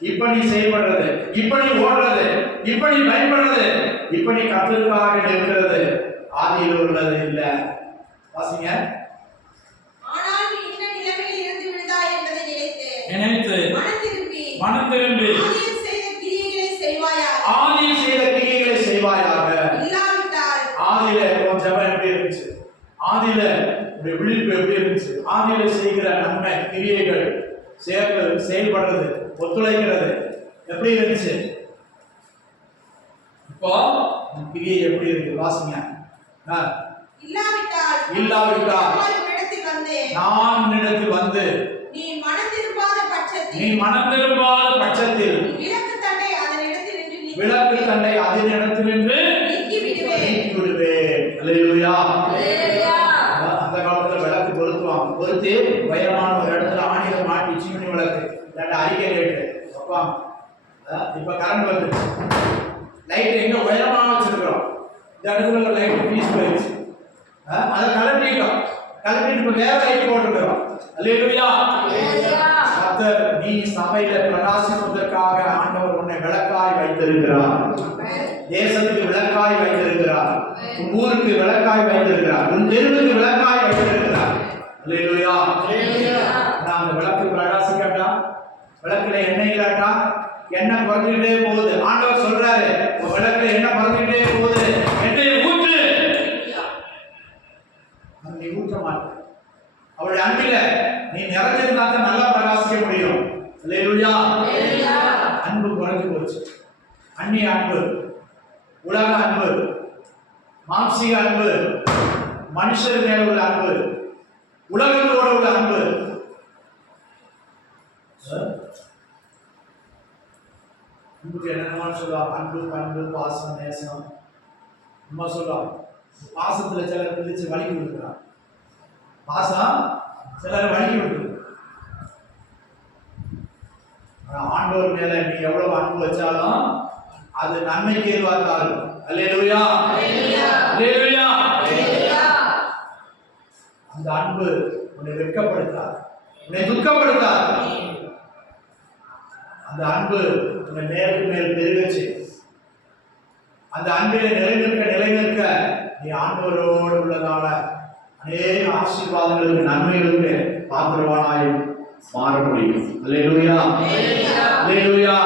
இப்ப நீ செயல்படுறது, இப்ப நீ ஓடுறது, இப்ப நீ பயன்படுறது, இப்ப நீ கர்த்தருக்காக இருக்கிறது ஆதியில் உள்ளது இல்ல. வாசிங்க. ஆனால் நீ இன்ன நிலைமையில் இருந்து விழுந்தாய் என்பதை நினைத்து மனம் திரும்பி ஆதியில் செய்த கிரியைகளை செய்வாயாக. ஆதியில் செய்த கிரியைகளை செய்வாயாக. இல்லாவிட்டால் ஆதியில உன் ஜெபம் எப்படி இருந்துச்சு? ஆதியில உடைய விழிப்பு எப்படி இருந்துச்சு? ஆதியில செய்கிற நன்மை கிரியைகள் செயல்படுறது, ஒத்துழைக்கிறது எப்படி இருந்துச்சு? இப்போ கிரியை எப்படி இருக்கு? வாசிங்க. இல்லாவிட்டால் நான் உன்னிடத்தில் வந்து நீ மனம் திரும்பாத பட்சத்தில் விளக்கு தண்டை அதனிடத்திலிருந்து நீக்கி விடுவேன். அல்லேலூயா. அந்த காலத்துல விளக்கு பொருத்துவாங்க, பொருத்தி உயரமான ஒரு இடத்துல ஆணியில மாட்டி சிமினி விளக்கு அறிக்கை லைட்டு வைப்பாங்க. இப்ப கரண்ட் வந்து லைட் எங்க உயரமா வச்சிருக்கிறோம், இந்த இடத்துல லைட் பீஸ் போயிடுச்சு, அதை கலட்டிட்டோம், கலட்டிட்டு இப்ப வேற லைட் போட்டுக்கிறோம். அல்லேலூயா. கர்த்தர் நீ சபையில பிரகாசிப்பதற்காக ஆண்டவர் உன்னை விளக்காய் வைத்திருக்கிறார். தேசத்துக்கு விளக்காய் வைத்திருக்கிறார், உன் ஊருக்கு விளக்காய் வைத்திருக்கிறார், உன் தெருவுக்கு விளக்காய் வைத்திருக்கிறார். அல்லேலூயா. அந்த விளக்கு பிரகாசிக்காட்டா, விளக்குல எண்ணெய் இல்லாட்டா எண்ணெய் குறைஞ்சிட்டே போகுது. ஆண்டவர் சொல்றாரு, உன் விளக்குல எண்ணெய் குறைஞ்சிட்டே போகுது, எண்ணெய் ஊற்று. நீ ஊற்ற மாட்ட. அவருடைய அன்பில நீ நிறைஞ்சிருந்தா தான் நல்லா பிரகாசிக்க முடியும். அல்லேலூயா. அன்பு குறைஞ்சு போச்சு. அந்நிய அன்பு, உலக அன்பு, மாம்சீக அன்பு, மனுஷர் மேல உள்ள அன்பு, உலகத்தோட உள்ள அன்பு. அன்புக்கு என்னென்னமா சொல்லுவாங்க? அன்பு, பண்பு, பாசம், நேசம். அம்மா சொல்லுவாங்க, பாசத்துல சிலர் பிடிச்சு வலிக்கு விடுக்கிறான், பாசம் சிலர் வலிக்கு விட்டு. ஆண்டவர் மேல நீ எவ்வளவு அன்பு வச்சாலும் அது நன்மைக்கு எதிர்பார்த்தாரு. அல்லேலூயா. அல்லேலூயா. அந்த அன்பு உன்னை வெட்கப்படுத்தார், உன்னை துக்கப்படுத்தார். அந்த அன்பு உன்னை மேலுக்கு மேல் பெருகச்சு. அந்த அன்பிலே நிலைநிற்க நீ ஆண்டவரோடு உள்ளதால அநேக ஆசீர்வாதங்களுக்கு நன்மைகளுக்கு பாத்திரவானாய் மாற முடியும். அல்லேலூயா. அல்லேலூயா.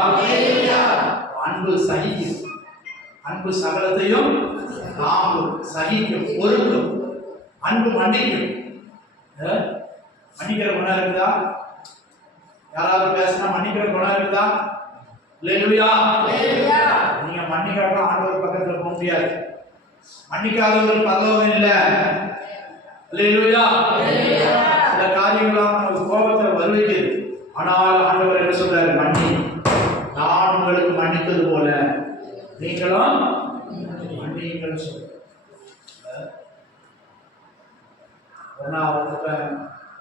அன்பு சகிக்கும், அன்பு சகலத்தையும் தாங்கும், சகிக்கும், பொறுக்கும். அன்பு மன்னிக்கும். மன்னிக்கிற குணம் இருக்குதா? யாராவது பேசினா மன்னிக்கிற குணம் இருக்குதா? அல்லேலூயா. நீங்க மன்னிக்காம ஆண்டவர் பக்கத்துல போக முடியாது. மன்னிக்காதவர் பரலோகம் இல்லை. அல்லேலூயா. சில காரியங்களாம் நமக்கு கோபத்தை வருவிக்குது. ஆனால் ஆண்டவர் என்ன சொல்றாரு? மன்னி, நான் உங்களுக்கு மன்னித்தது போல நீங்களும் மன்னியுங்கள் சொல்ற.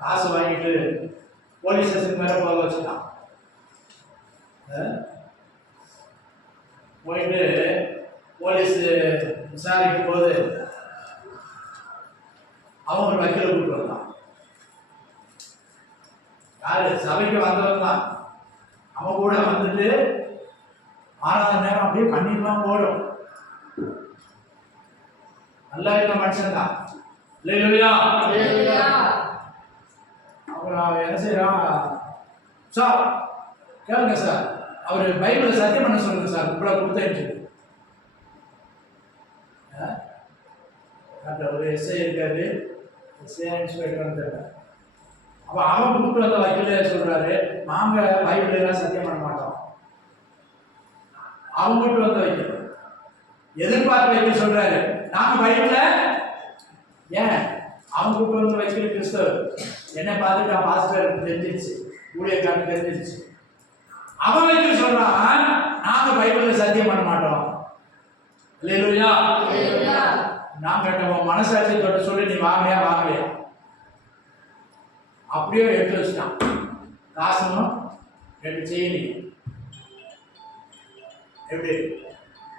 காசு வாங்கிட்டு போலீஸ் ஸ்டேஷன் மேல போக வச்சுட்டான். போயிட்டு போலீஸ் விசாரிக்கும் போது அவன் ஒரு வக்கீல கூப்பிட்டு வந்தான். யாரு? சபைக்கு வந்தவன் தான். அவன் கூட வந்துட்டு 6வது நேரம் அப்படியே கண்ணீர்லாம் போடும். நல்லா இருக்க மனுஷன் தான். அப்புறம் என்ன செய்யறான்? சார் கேளுங்க சார், அவர் பைபிளை சத்தியம் பண்ண சொல்லுங்க சார், இவ்வளவு கொடுத்தேன்னு. ஒரு எஸ்ஐ இருக்காரு, எஸ்ஐ இன்ஸ்பெக்டர் தெரியல. அப்ப அவன் கூப்பிட்டு வந்த வக்கீல சொல்றாரு, நாங்க பைபிள் எல்லாம் சத்தியம் பண்ண மாட்டோம். அவன் கூப்பிட்டு வந்த வக்கீல் எதிர்பார்த்து வக்கீல் சொல்றாரு, நாங்க பைபிள்ல ஏன்? அவன் கூப்பிட்டு வந்து வக்கீல் கிறிஸ்தவர், என்னை பார்த்துட்டு பாஸ்டர் தெரிஞ்சிருச்சு, ஊழியக்காரன் தெரிஞ்சிருச்சு. அவன் வக்கீல் சொல்றான், நாங்க பைபிள்ல சத்தியம் பண்ண மாட்டோம். அல்லேலூயா. நான் கேட்டவன் மனசாட்சி தொட்ட சொல்லி நீ வாங்கலையா? வாங்கலையா? அப்படியே எடுத்து வச்சுட்டான். காசனும் எடுத்து செய்யலையே. எப்படி?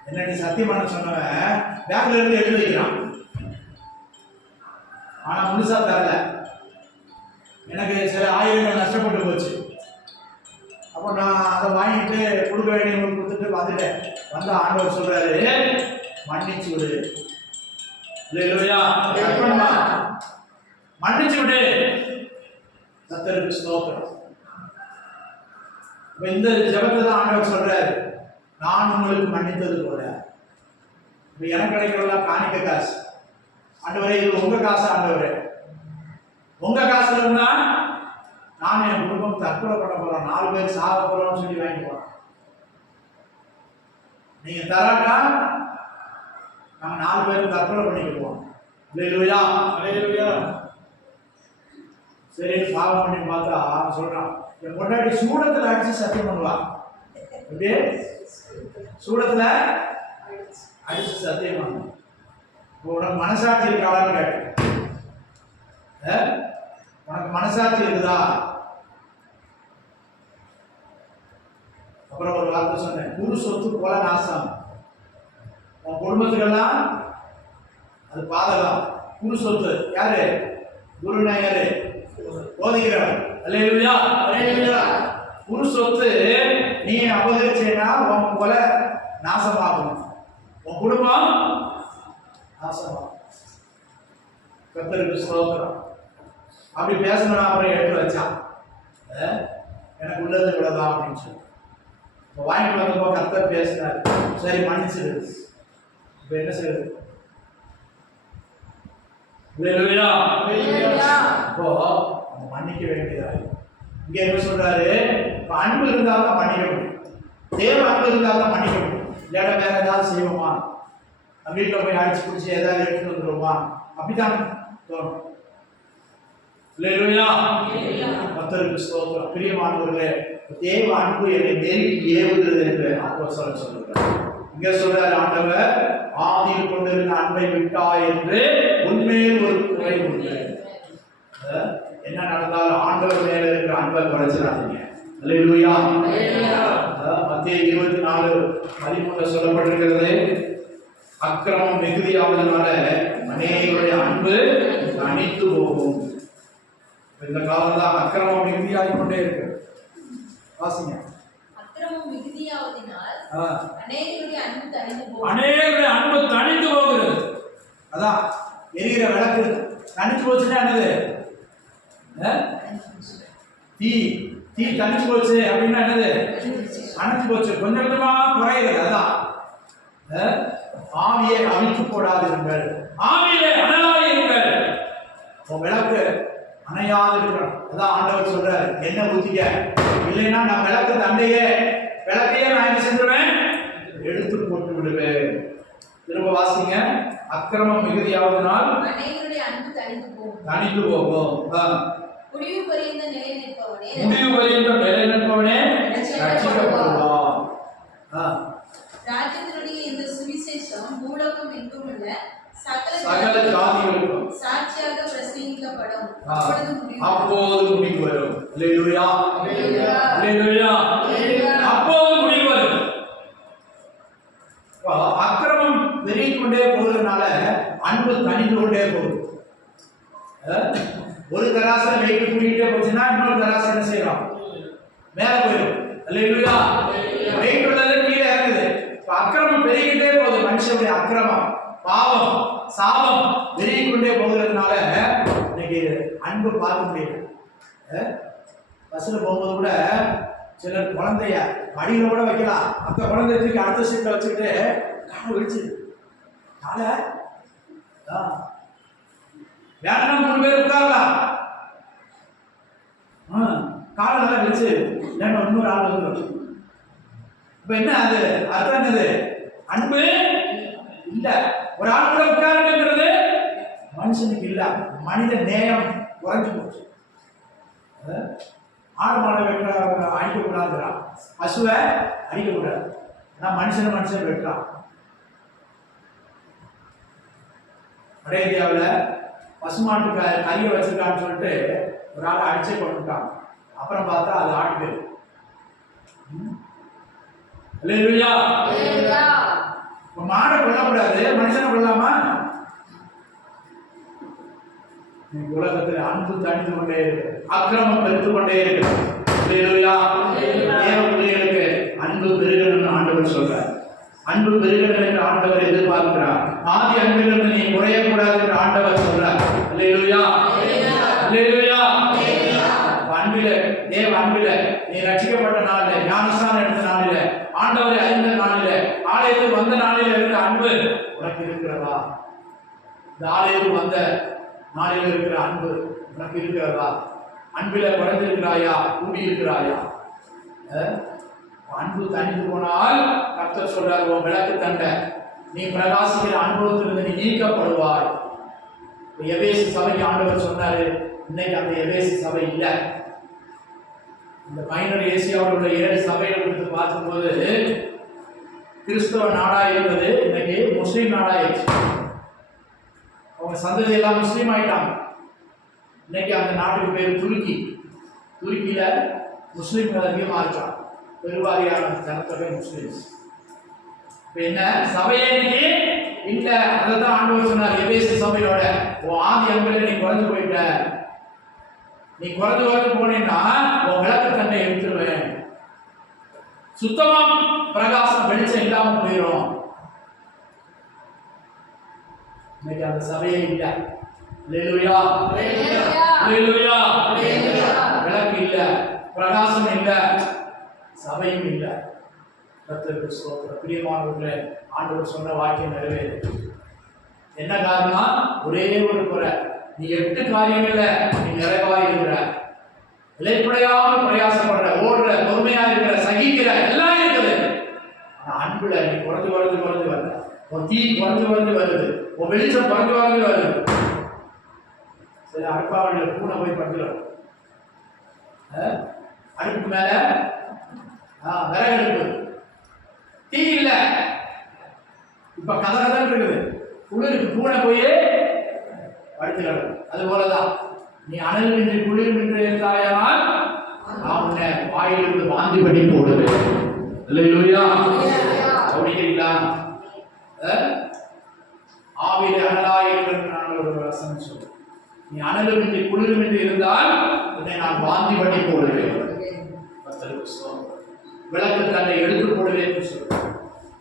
என்ன நீ சத்தியம் பண்ண சொன்னவன் பேங்க்ல இருந்து எடுத்து வைக்கிறான். ஆனா முழுசா தரல. எனக்கு சில ஆயிரங்கள் நஷ்டப்பட்டு போச்சு. அப்போ நான் அதை வாங்கிட்டு கொடுக்க வேண்டியவங்களுக்கு கொடுத்துட்டு வந்துட்டேன். வந்து ஆண்டவர் சொல்றாரு, மன்னிச்சு விடு. அல்லேலூயா. மன்னிச்சு விடு. கர்த்தருக்கு ஸ்தோத்திரம். இந்த ஜெபத்தை தான் ஆண்டவர் சொல்றாரு, நான் உங்களுக்கு மன்னித்தது போல. இப்ப எனக்கு கிடைக்கிறதெல்லாம் காணிக்க காசு. ஆண்டவரே, இது உங்க காசு. ஆண்டவரே, உங்க காசுல இருந்தா நான் என் குடும்பம் தற்கொலை பண்ண போறோம், 4 பேர் சாக போறோம்னு சொல்லி வாங்கி போறோம். நீங்க தராட்டா நாங்க 4 பேரும் தற்கொலை பண்ணிக்குவோம். அல்லேலூயா. அல்லேலூயா. சரி, பாவம் பண்ணி பார்த்தா சொல்றான், என் பொண்டாட்டி சூடத்துல அடிச்சு சத்தியம் பண்ணுவா. அப்படியே சூடத்துல அடிச்சு சத்தியம் பண்ணுவோம். உனக்கு மனசாட்சி இருக்காளான்னு கேட்டேன். உனக்கு மனசாட்சி இருக்குதா? அப்புறம் ஒரு வார்த்தை சொன்னேன், குரு சொத்து போல நாசம். உன் குடும்பத்துக்கெல்லாம் அது பாதகம். குரு சொத்து யாரு? குருனா யாரு? போதிக்கிறவன். அல்லேலூயா. அல்லேலூயா. குரு சொத்து நீ அபகரிச்சேன்னா உன் போல நாசமாகும், உன் குடும்பம் நாசமாகும். கர்த்தருக்கு ஸ்தோத்திரம். அப்படி பேசணும். அப்புறம் எடுத்து வச்சான், எனக்கு உள்ளது இவ்வளவுதான் அப்படின்னு சொல்லி. இப்போ வாங்கிட்டு வந்தப்போ கர்த்தர் பேசினார், சரி மன்னிச்சிடு. இப்போ என்ன செய்யுது? அப்போ நம்ம மன்னிக்க வேண்டியதா? இங்க என்ன சொல்றாரு? இப்போ அன்பு இருந்தால் தான் மன்னிக்க முடியும். தேவ அன்பு இருந்தால் தான் மன்னிக்க முடியும். இல்லாட்ட வேற ஏதாவது செய்வோமா? வீட்டில் போய் அடிச்சு பிடிச்சி ஏதாவது எடுத்துட்டு வந்துடுவோமா? அப்படித்தான் தோணும். கர்த்தருக்கு ஸ்தோத்திரம். பிரியமானவர்களே, தேவ அன்பு என்னை நெருங்கி ஏவுகிறது என்று அப்போஸ்தலன் சொல்லுகிறார். இங்க சொல்றார் ஆண்டவர், ஆதியில் கொண்டிருந்த அன்பை விட்டாய் என்று உண்மையில் ஒரு குறை உண்டு. என்ன நடந்தாலும் ஆண்டவர் மேல இருக்கிற அன்பை குறைச்சிடாதீங்க. அல்லேலூயா. மத்தேயு 24:13 சொல்லப்பட்டிருக்கிறது, அக்கிரமம் மிகுதியாவதனால அநேகருடைய அன்பு தனித்து போகும். இந்த காலம் தான் அக்கிரமம் மிகுதியாகிக் கொண்டே இருக்கு. வாசிங்க. அக்கிரமம் மிகுதியாவதினால் அநேகருடைய அன்பு தணிந்து போகும். அநேகருடைய அன்பு தணிந்து போகிறது. அதான் எரிகிற விளக்கு தணிச்சு போச்சுன்னா என்னது? தீ தணிச்சு போச்சு அப்படின்னா என்னது? அணைச்சு போச்சு, கொஞ்சம் கொஞ்சமா குறையுது. அதான் ஆவியை அவிழ்த்து போடாதிருங்கள், ஆவியிலே அனலாயிருங்கள். விளக்கு அணையாது இருக்கிறோம். அதான் ஆண்டவர் சொல்றாரு, என்ன ஊத்திக்க, இல்லைன்னா நான் விளக்கையே நான் என்ன செஞ்சுருவேன், எடுத்து போட்டு விடுவேன். திரும்ப வாசிங்க. அக்கிரமம் மிகுதியாவதனால் அனைவருடைய அன்பு தனித்து போகும். முடிவு பரியந்த நிலை நிற்பவனே ரட்சிக்கப்படுவான். ராஜ்யத்தினுடைய இந்த சுவிசேஷம் பூலோகம் எங்கும் உள்ள சகல ஜாதிகளுக்கும் சாட்சியாக பிரசங்கிக்கப்படும். அப்போது முடிவு வரும். அல்லேலூயா, அல்லேலூயா. அப்போது முடிவு வரும். அக்கிரமம் பெருகிக்கொண்டே போறதுனால அன்பு தனிந்து கொண்டே போகுது. ஒரு தராசை வெயிட் கூட்டிகிட்டே போச்சுன்னா இன்னொரு தராசை என்ன செய்யலாம், மேல போயிடும். அல்லேலூயா. வெயிட் உள்ளது கீழே இறங்குது. அக்கிரமம் பெருகிட்டே போகுது. மனுஷனுடைய அக்கிரமம், பாவம், சாபம் பெருகிக்கொண்டே போகிறதுனால இன்னைக்கு அன்பு பார்க்க முடியல. பஸ்ல போகும்போது கூட சிலர் குழந்தைய மடியில கூட வைக்கலாம், அந்த குழந்தைய தூக்கி அடுத்த சீட்ல வச்சுக்கிட்டு காலை விரிச்சு காலை வேணா 3 பேர் உட்காரலாம், காலை நல்லா விரிச்சு இல்லைன்னா இன்னொரு ஆள் வந்து. இப்ப என்ன அது அர்த்தம் என்னது, அன்பு இல்ல. ஒரு ஆள் கூட உட்காருங்கிறது மனுஷனுக்கு இல்ல. மனித நேயம் குறைஞ்சு போச்சு. ஆடு மாடை அடிக்கக்கூடாதுங்கிறான், பசுவை அடிக்கக்கூடாது. ஆனால் மனுஷன் வெட்டுறான். வட இந்தியாவில் பசுமாட்டு கறியை வச்சிருக்கான்னு சொல்லிட்டு ஒரு ஆள் அடிச்சே கொண்டுட்டான். அப்புறம் பார்த்தா அது ஆட்டு. மாடை கொல்லக்கூடாது, மனுஷனை கொல்லாமா? உலகத்தில் அன்பு தணிந்து கொண்டே இருக்கு, அக்கிரமம் பெருத்து கொண்டே இருக்கு. தேவ பிள்ளைகளுக்கு அன்பு பெருகணும்னு ஆண்டவர் சொல்றார். அன்பு பெருகணும் என்று ஆண்டவர் எதிர்பார்க்கிறார். ஆதி அன்பிலிருந்து நீ குறையக்கூடாது என்று ஆண்டவர் சொல்றார். அல்லேலூயா, அல்லேலூயா. அன்பில, தேவ அன்பில நீ ரட்சிக்கப்பட்ட நாளில், ஞானஸ்நானம் எடுத்த நாளில், ஆண்டவரை அறிந்த நாளில், ஆலயத்துக்கு வந்த நாளில் இருந்த அன்பு உனக்கு இருக்கிறதா? இந்த ஆலயத்துக்கு வந்த நாளில் இருக்கிற அன்பு உனக்கு இருக்கிறதா? அன்பில குறைந்திருக்கிறாயா, கூடி இருக்கிறாயா? அன்பு தனித்து போனால் கர்த்தர் சொல்றார், உன் விளக்கு தண்டை நீ பிரகாசிக்கிற அனுபவத்திலிருந்து நீ நீக்கப்படுவாய். எபேசு சபைக்கு ஆண்டவர் சொன்னாரு, இன்னைக்கு அந்த எபேசு சபை இல்லை. இந்த மைனர் ஏசியாவில் உள்ள 7 சபைகளை குறித்து பார்க்கும்போது கிறிஸ்தவ நாடா இருந்தது, இன்னைக்கு முஸ்லீம் நாடா ஆயிடுச்சு. அவங்க சந்ததி எல்லாம் முஸ்லீம் ஆயிட்டாங்க. இன்னைக்கு அந்த நாட்டுக்கு பேர் துருக்கி. துருக்கியில முஸ்லீம்கள் அதிகமாக இருக்காங்க. பெருவாரியான ஜனத்தொகை முஸ்லீம்ஸ். என்ன சபையே இன்னைக்கு இல்ல. அதான் ஆண்டவர் சொன்னார் எபேசு சபையோட, உன் ஆதி அன்பில் நீ குறைஞ்சு போயிட்ட. நீ குறைஞ்சு போனீங்கன்னா உன் விளக்கு தண்டை எடுத்துருவேன். சுத்தமா பிரகாசம் வெளிச்சம் இல்லாம போயிடும். இன்னைக்கு அந்த சபையே இல்லை. அல்லேலூயா, அல்லேலூயா. விளக்கு இல்ல, பிரகாசம் இல்ல, சபையும் இல்ல. கர்த்தருக்கு ஸ்தோத்திரம். பிரியமானவர்களே, ஆண்டவர் சொன்ன வாக்கியம் நிறைவேறு. என்ன காரணம்? ஒரே ஒரு குறை, நீ 8 காரியங்கள்ல நீ நிறைவாக இருக்கிற, இலைப்படையாமல் பிரயாசப்படுற, ஓடுற, பொறுமையா இருக்கிற, சகிக்கிற, எல்லாம் இருக்குது. ஆனா அன்புல நீ குறைஞ்சு வருது. உன் தீ குறைஞ்சு வருது, உன் வெளிச்சம் குறைஞ்சு வருது. சில அடுப்பாவளியில் பூனை போய் படுத்துடும். அடுப்பு மேல விறகு அடுப்பு, தீ இல்ல, இப்ப கதறதான் இருக்குது, குளிருக்கு பூனை போய் படுத்துக்கிறது. அது போலதான் நீ அனல் நின்று குளிர் நின்று இருந்தாயால் நான் உன்னை வாயிலிருந்து வாந்தி பண்ணி போடுவேன். அல்லேலூயா. அப்படிங்களா? ஆவியிலே அனலாயிருக்கிற நான் ஒரு வசனம் சொல்றேன். நீ அனலுமின்றி குளிருமின்றி இருந்தால் உன்னை நான் வாந்தி பண்ணி போடுவேன். விளக்கு தன்னை எடுத்து போடுவேன் என்று சொல்றேன்.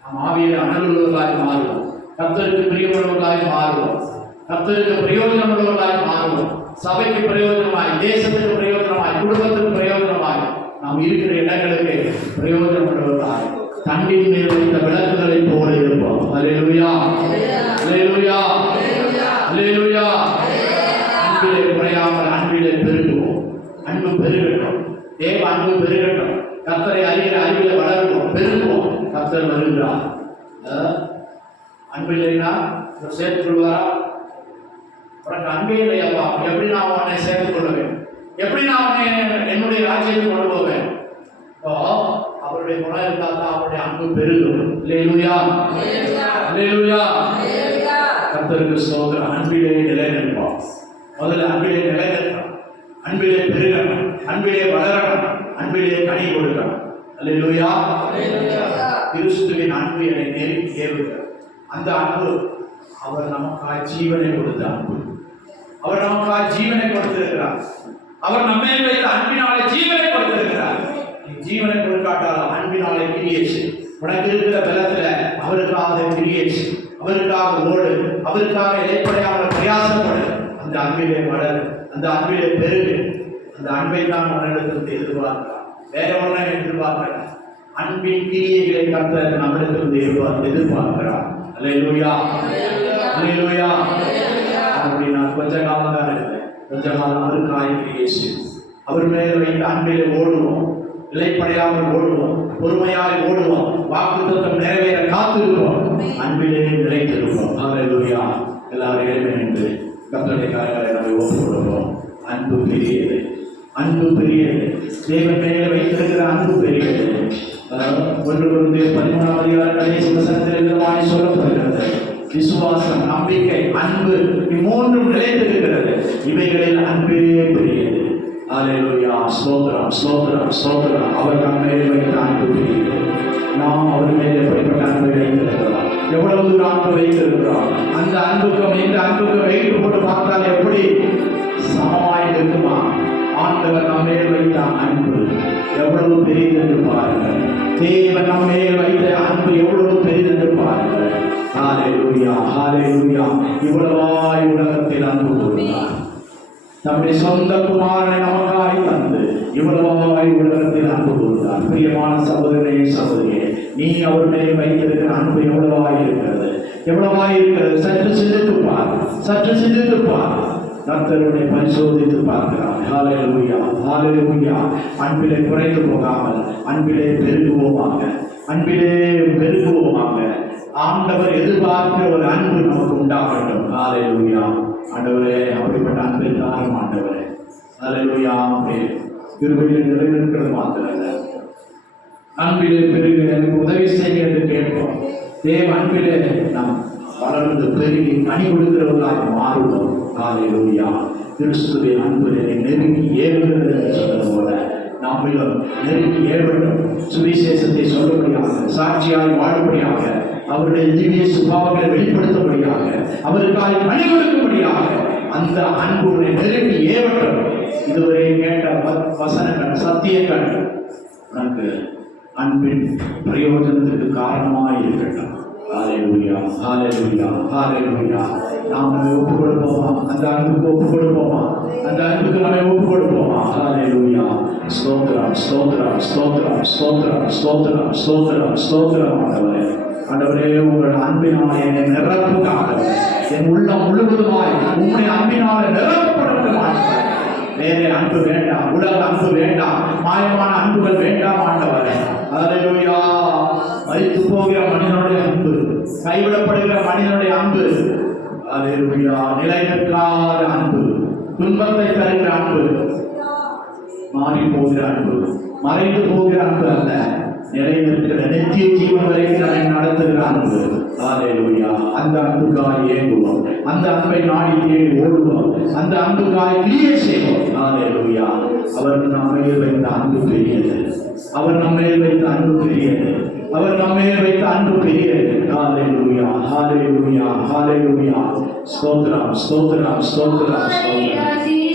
நாம் ஆவியிலே அனலுள்ளவர்களாய் மாறுவோம், கர்த்தருக்கு பிரியமுள்ளவர்களாய் மாறுவோம், கர்த்தருக்கு பிரயோஜனம் உள்ளவர்களாய் மாறுவோம், சபைக்கு பிரயோஜனமாய், தேசத்துக்கு பிரயோஜனமாய், குடும்பத்துக்கு பிரயோஜனமாய், நாம் இருக்கிற இடங்களுக்கு பிரயோஜனம் உள்ளவர்களாய் தண்டின் மேல் வைத்த விளக்குகளை போல இருப்போம். அல்லேலூயா, அல்லேலூயா, அல்லேலூயா. அன்பிலே குறையாமல் அன்பிலே பெருகுவோம். அன்பு பெருகட்டும். தேவ அன்பு பெருகட்டும். கர்த்தரை அறிகிற அறிவிலே வளருவோம், பெருகுவோம். கர்த்தர் வருகிறார். அன்பு இல்லைன்னா சேர்த்துக் கொள்வாரா? உனக்கு அன்பே இல்லையாப்பா, எப்படி நான் உன்னை சேர்த்துக் கொள்வேன்? எப்படி நான் உன்னை என்னுடைய ராஜ்யத்தை கொண்டு போவேன்? அவருடைய குணம் இருந்தால் தான் அவருடைய அன்பு பெருகும். அல்லேலூயா, அல்லேலூயா. கர்த்தருக்கு ஸ்தோத்திரம். அன்பிலே நிலைநிற்போம். முதல்ல அன்பிலே நிலைநிற்போம், அன்பிலே பெருகணும், அன்பிலே வளரணும், அன்பிலே கனி கொடுக்கணும். அல்லேலூயா. கிறிஸ்துவின் அன்பு என்னை நெருங்கி ஏறுகிறது. அந்த அன்பு அவர் நமக்காக ஜீவனை கொடுத்த அன்பு. அவர் நமக்காக ஜீவனை கொடுத்திருக்கிறார். அவர் நம்மை வைத்த அன்பினாலே ஜீவனை கொடுத்திருக்கிறார். நீ ஜீவனை கொடுக்காட்டால் அன்பினாலே கிரியேஷன். உனக்கு இருக்கிற பலத்துல அவருக்காக கிரியேஷன், அவருக்காக ஓடு, அவருக்காக இலைப்படையாமல் பிரயாசப்படு. அந்த அன்பிலே வளர், அந்த அன்பிலே பெருகு. அந்த அன்பை தான் உன்னிடத்திலிருந்து எதிர்பார்க்கிறார். வேற ஒன்றை எதிர்பார்க்கல. அன்பின் கிரியைகளை கர்த்தர் நம்மிடத்திலிருந்து எதிர்பார்க்கிறார். அல்லேலூயா, அல்லேலூயா. அப்படி நான் கொஞ்ச காலம் தான் இருக்கிறேன். கொஞ்ச காலம் அவருக்காக கிரியேஷன். அவர் மேலே வைத்த அன்பிலே ஓடுவோம், இலைப்படையாமல் ஓடுவோம், பொறுமையாய் ஓடுவோம், வாக்குத்தத்தம் நிறைவேற காத்திருப்போம், அன்பிலே நிலைத்திருப்போம். அல்லேலூயா. எல்லாரும் ஏழ்மை என்று கர்த்தருடைய காரியங்களை நம்ம ஒப்புக் கொடுப்போம். அன்பு பெரியது, அன்பு பெரியது. தேவன் மேலே வைத்திருக்கிற அன்பு பெரியது. 1 கொரிந்தியர் 13ஆம் அதிகாரம் கடைசி வசனத்தில் விதமாய் சொல்லப்படுகிறது. விசுவாசம், நம்பிக்கை, அன்பு இம்மூன்றும் நிலைத்திருக்கிறது. இவைகளில் அன்பே பெரியது. அல்லேலூயா. ஸ்தோத்திரம், ஸ்தோத்திரம், ஸ்தோத்திரம். அவர் நம் மேலே வைத்த அன்பு பெரியது. நாம் அவர் மேலே எப்படிப்பட்ட அன்பை வைத்திருக்கிறோம், எவ்வளவு அன்பு வைத்திருக்கிறோம். அந்த அன்புக்கும் இந்த அன்புக்கும் வெயிட்டு போட்டு பார்த்தால் எப்படி சமமாய் இருக்குமா? ஆண்டவர் நம்ம மேல் வைத்த அன்பு எவ்வளவு பெரியது என்று பாருங்கள். தேவன் நம்ம மேல் வைத்த அன்பு எவ்வளவு பெரியது என்று பாருங்கள். ஹல்லேலூயா, ஹல்லேலூயா. இவ்வளவாய் உலகத்தில் அன்பு கூர்ந்தார். நம்முடைய சொந்த குமாரனை நமக்காய் தந்து இவ்வளவாய் உலகத்தில் அன்பு கூர்ந்தார். பிரியமான சகோதரனே, சகோதரியே, நீ அவர் மேல் வைத்திருக்கிற அன்பு எவ்வளவாய் இருக்கிறது, எவ்வளவாய் இருக்கிறது? சற்று சிந்தித்துப்பார், சற்று சிந்தித்துப்பார். கர்த்தருடைய பரிசோதித்து பார்க்கிறார். ஹல்லேலூயா, ஹல்லேலூயா. அன்பிலே குறைந்து போகாமல் அன்பிலே பெருகுவோமாக, அன்பிலே பெருகுவோமாக. ஆண்டவர் எதிர்பார்க்கிற ஒரு அன்பு நமக்கு உண்டாகட்டும். ஹல்லேலூயா. ஆண்டவரே, அப்படிப்பட்ட அன்பை தாரும் ஆண்டவரே. ஹல்லேலூயா. கிருபையில் நிறைவேற்கிறது மாத்திரல்ல, அன்பிலே பெருக எனக்கு உதவி செய்ய என்று கேட்போம். தேவ அன்பிலே நாம் வளர்ந்து பெருகி கனி கொடுக்கிறவர்களாக மாறுவோம். ஹல்லேலூயா. கிறிஸ்துவின் அன்பிலே நெருங்கி ஏறுகிறது என்று சொன்னது போல நம்மிலும் நெருங்கி ஏற்படும். சுவிசேஷத்தை சொல்லும்படியாக, சாட்சியாய் வாழும்படியாக, அவருடைய திவ்ய சுபாவங்களை வெளிப்படுத்தும்படியாக, அவருக்காக கனி கொடுக்கும்படியாக அந்த அன்புடைய நெருங்கி ஏவட்டும். இதுவரை கேட்ட வசனங்கள், சத்தியங்கள் உனக்கு அன்பின் பிரயோஜனத்துக்கு காரணமாக இருக்கட்டும். ஹல்லேலூயா, ஹல்லேலூயா, ஹல்லேலூயா. நாம் நம்மை ஒப்புக் கொடுப்போமா? அந்த அன்புக்கு ஒப்புக் கொடுப்போமா? அந்த அன்புக்கு நம்மை ஒப்புக் கொடுப்போமா? ஹல்லேலூயா. ஸ்தோத்திரம், ஸ்தோத்திரம், ஸ்தோத்திரம், ஸ்தோத்திரம், ஸ்தோத்திரம், ஸ்தோத்திரம், ஸ்தோத்திரம். ஆண்டவரே, ஆண்டவரே, உங்கள் அன்பினாலே என்னை நிரப்புக்காக என் உள்ளம் முழுவதுமாய் உங்களுடைய அன்பினாலே நிரப்பப்படட்டும். வேற அன்பு வேண்டாம், உலக அன்பு வேண்டாம், மாயமான அன்புகள் வேண்டாம் ஆண்டவரே. ஹல்லேலூயா. மரித்து போகிற மனிதனுடைய அன்பு, கைவிடப்படுகிற மனிதனுடைய அன்பு, ஹல்லேலூயா, நிலை நிற்காத அன்பு, துன்பத்தை தருகிற அன்பு, மாறி போகிற அன்பு, மறைந்து போகிற அன்பு அல்ல, நிலை நிற்கிற நித்திய ஜீவன் வரைக்கும் நம்மை நடத்துகிற அன்பு. ஹல்லேலூயா. அந்த அன்புக்காய் ஏங்குவோம், அந்த அன்பை நாடி தேடி ஓடுவோம், அந்த அன்புக்காய் கிரியை செய்வோம். ஹல்லேலூயா. அவர் நம்மையில் வைத்த அன்பு பெரியது, அவர் நம்மையில் வைத்த அன்பு பெரியது, அவர் நம்மையில் வைத்த அன்பு பெரியது. ஹல்லேலூயா, ஹல்லேலூயா, ஹல்லேலூயா. ஸ்தோத்திரம், ஸ்தோத்திரம், ஸ்தோத்திரம், ஸ்தோத்திரம்.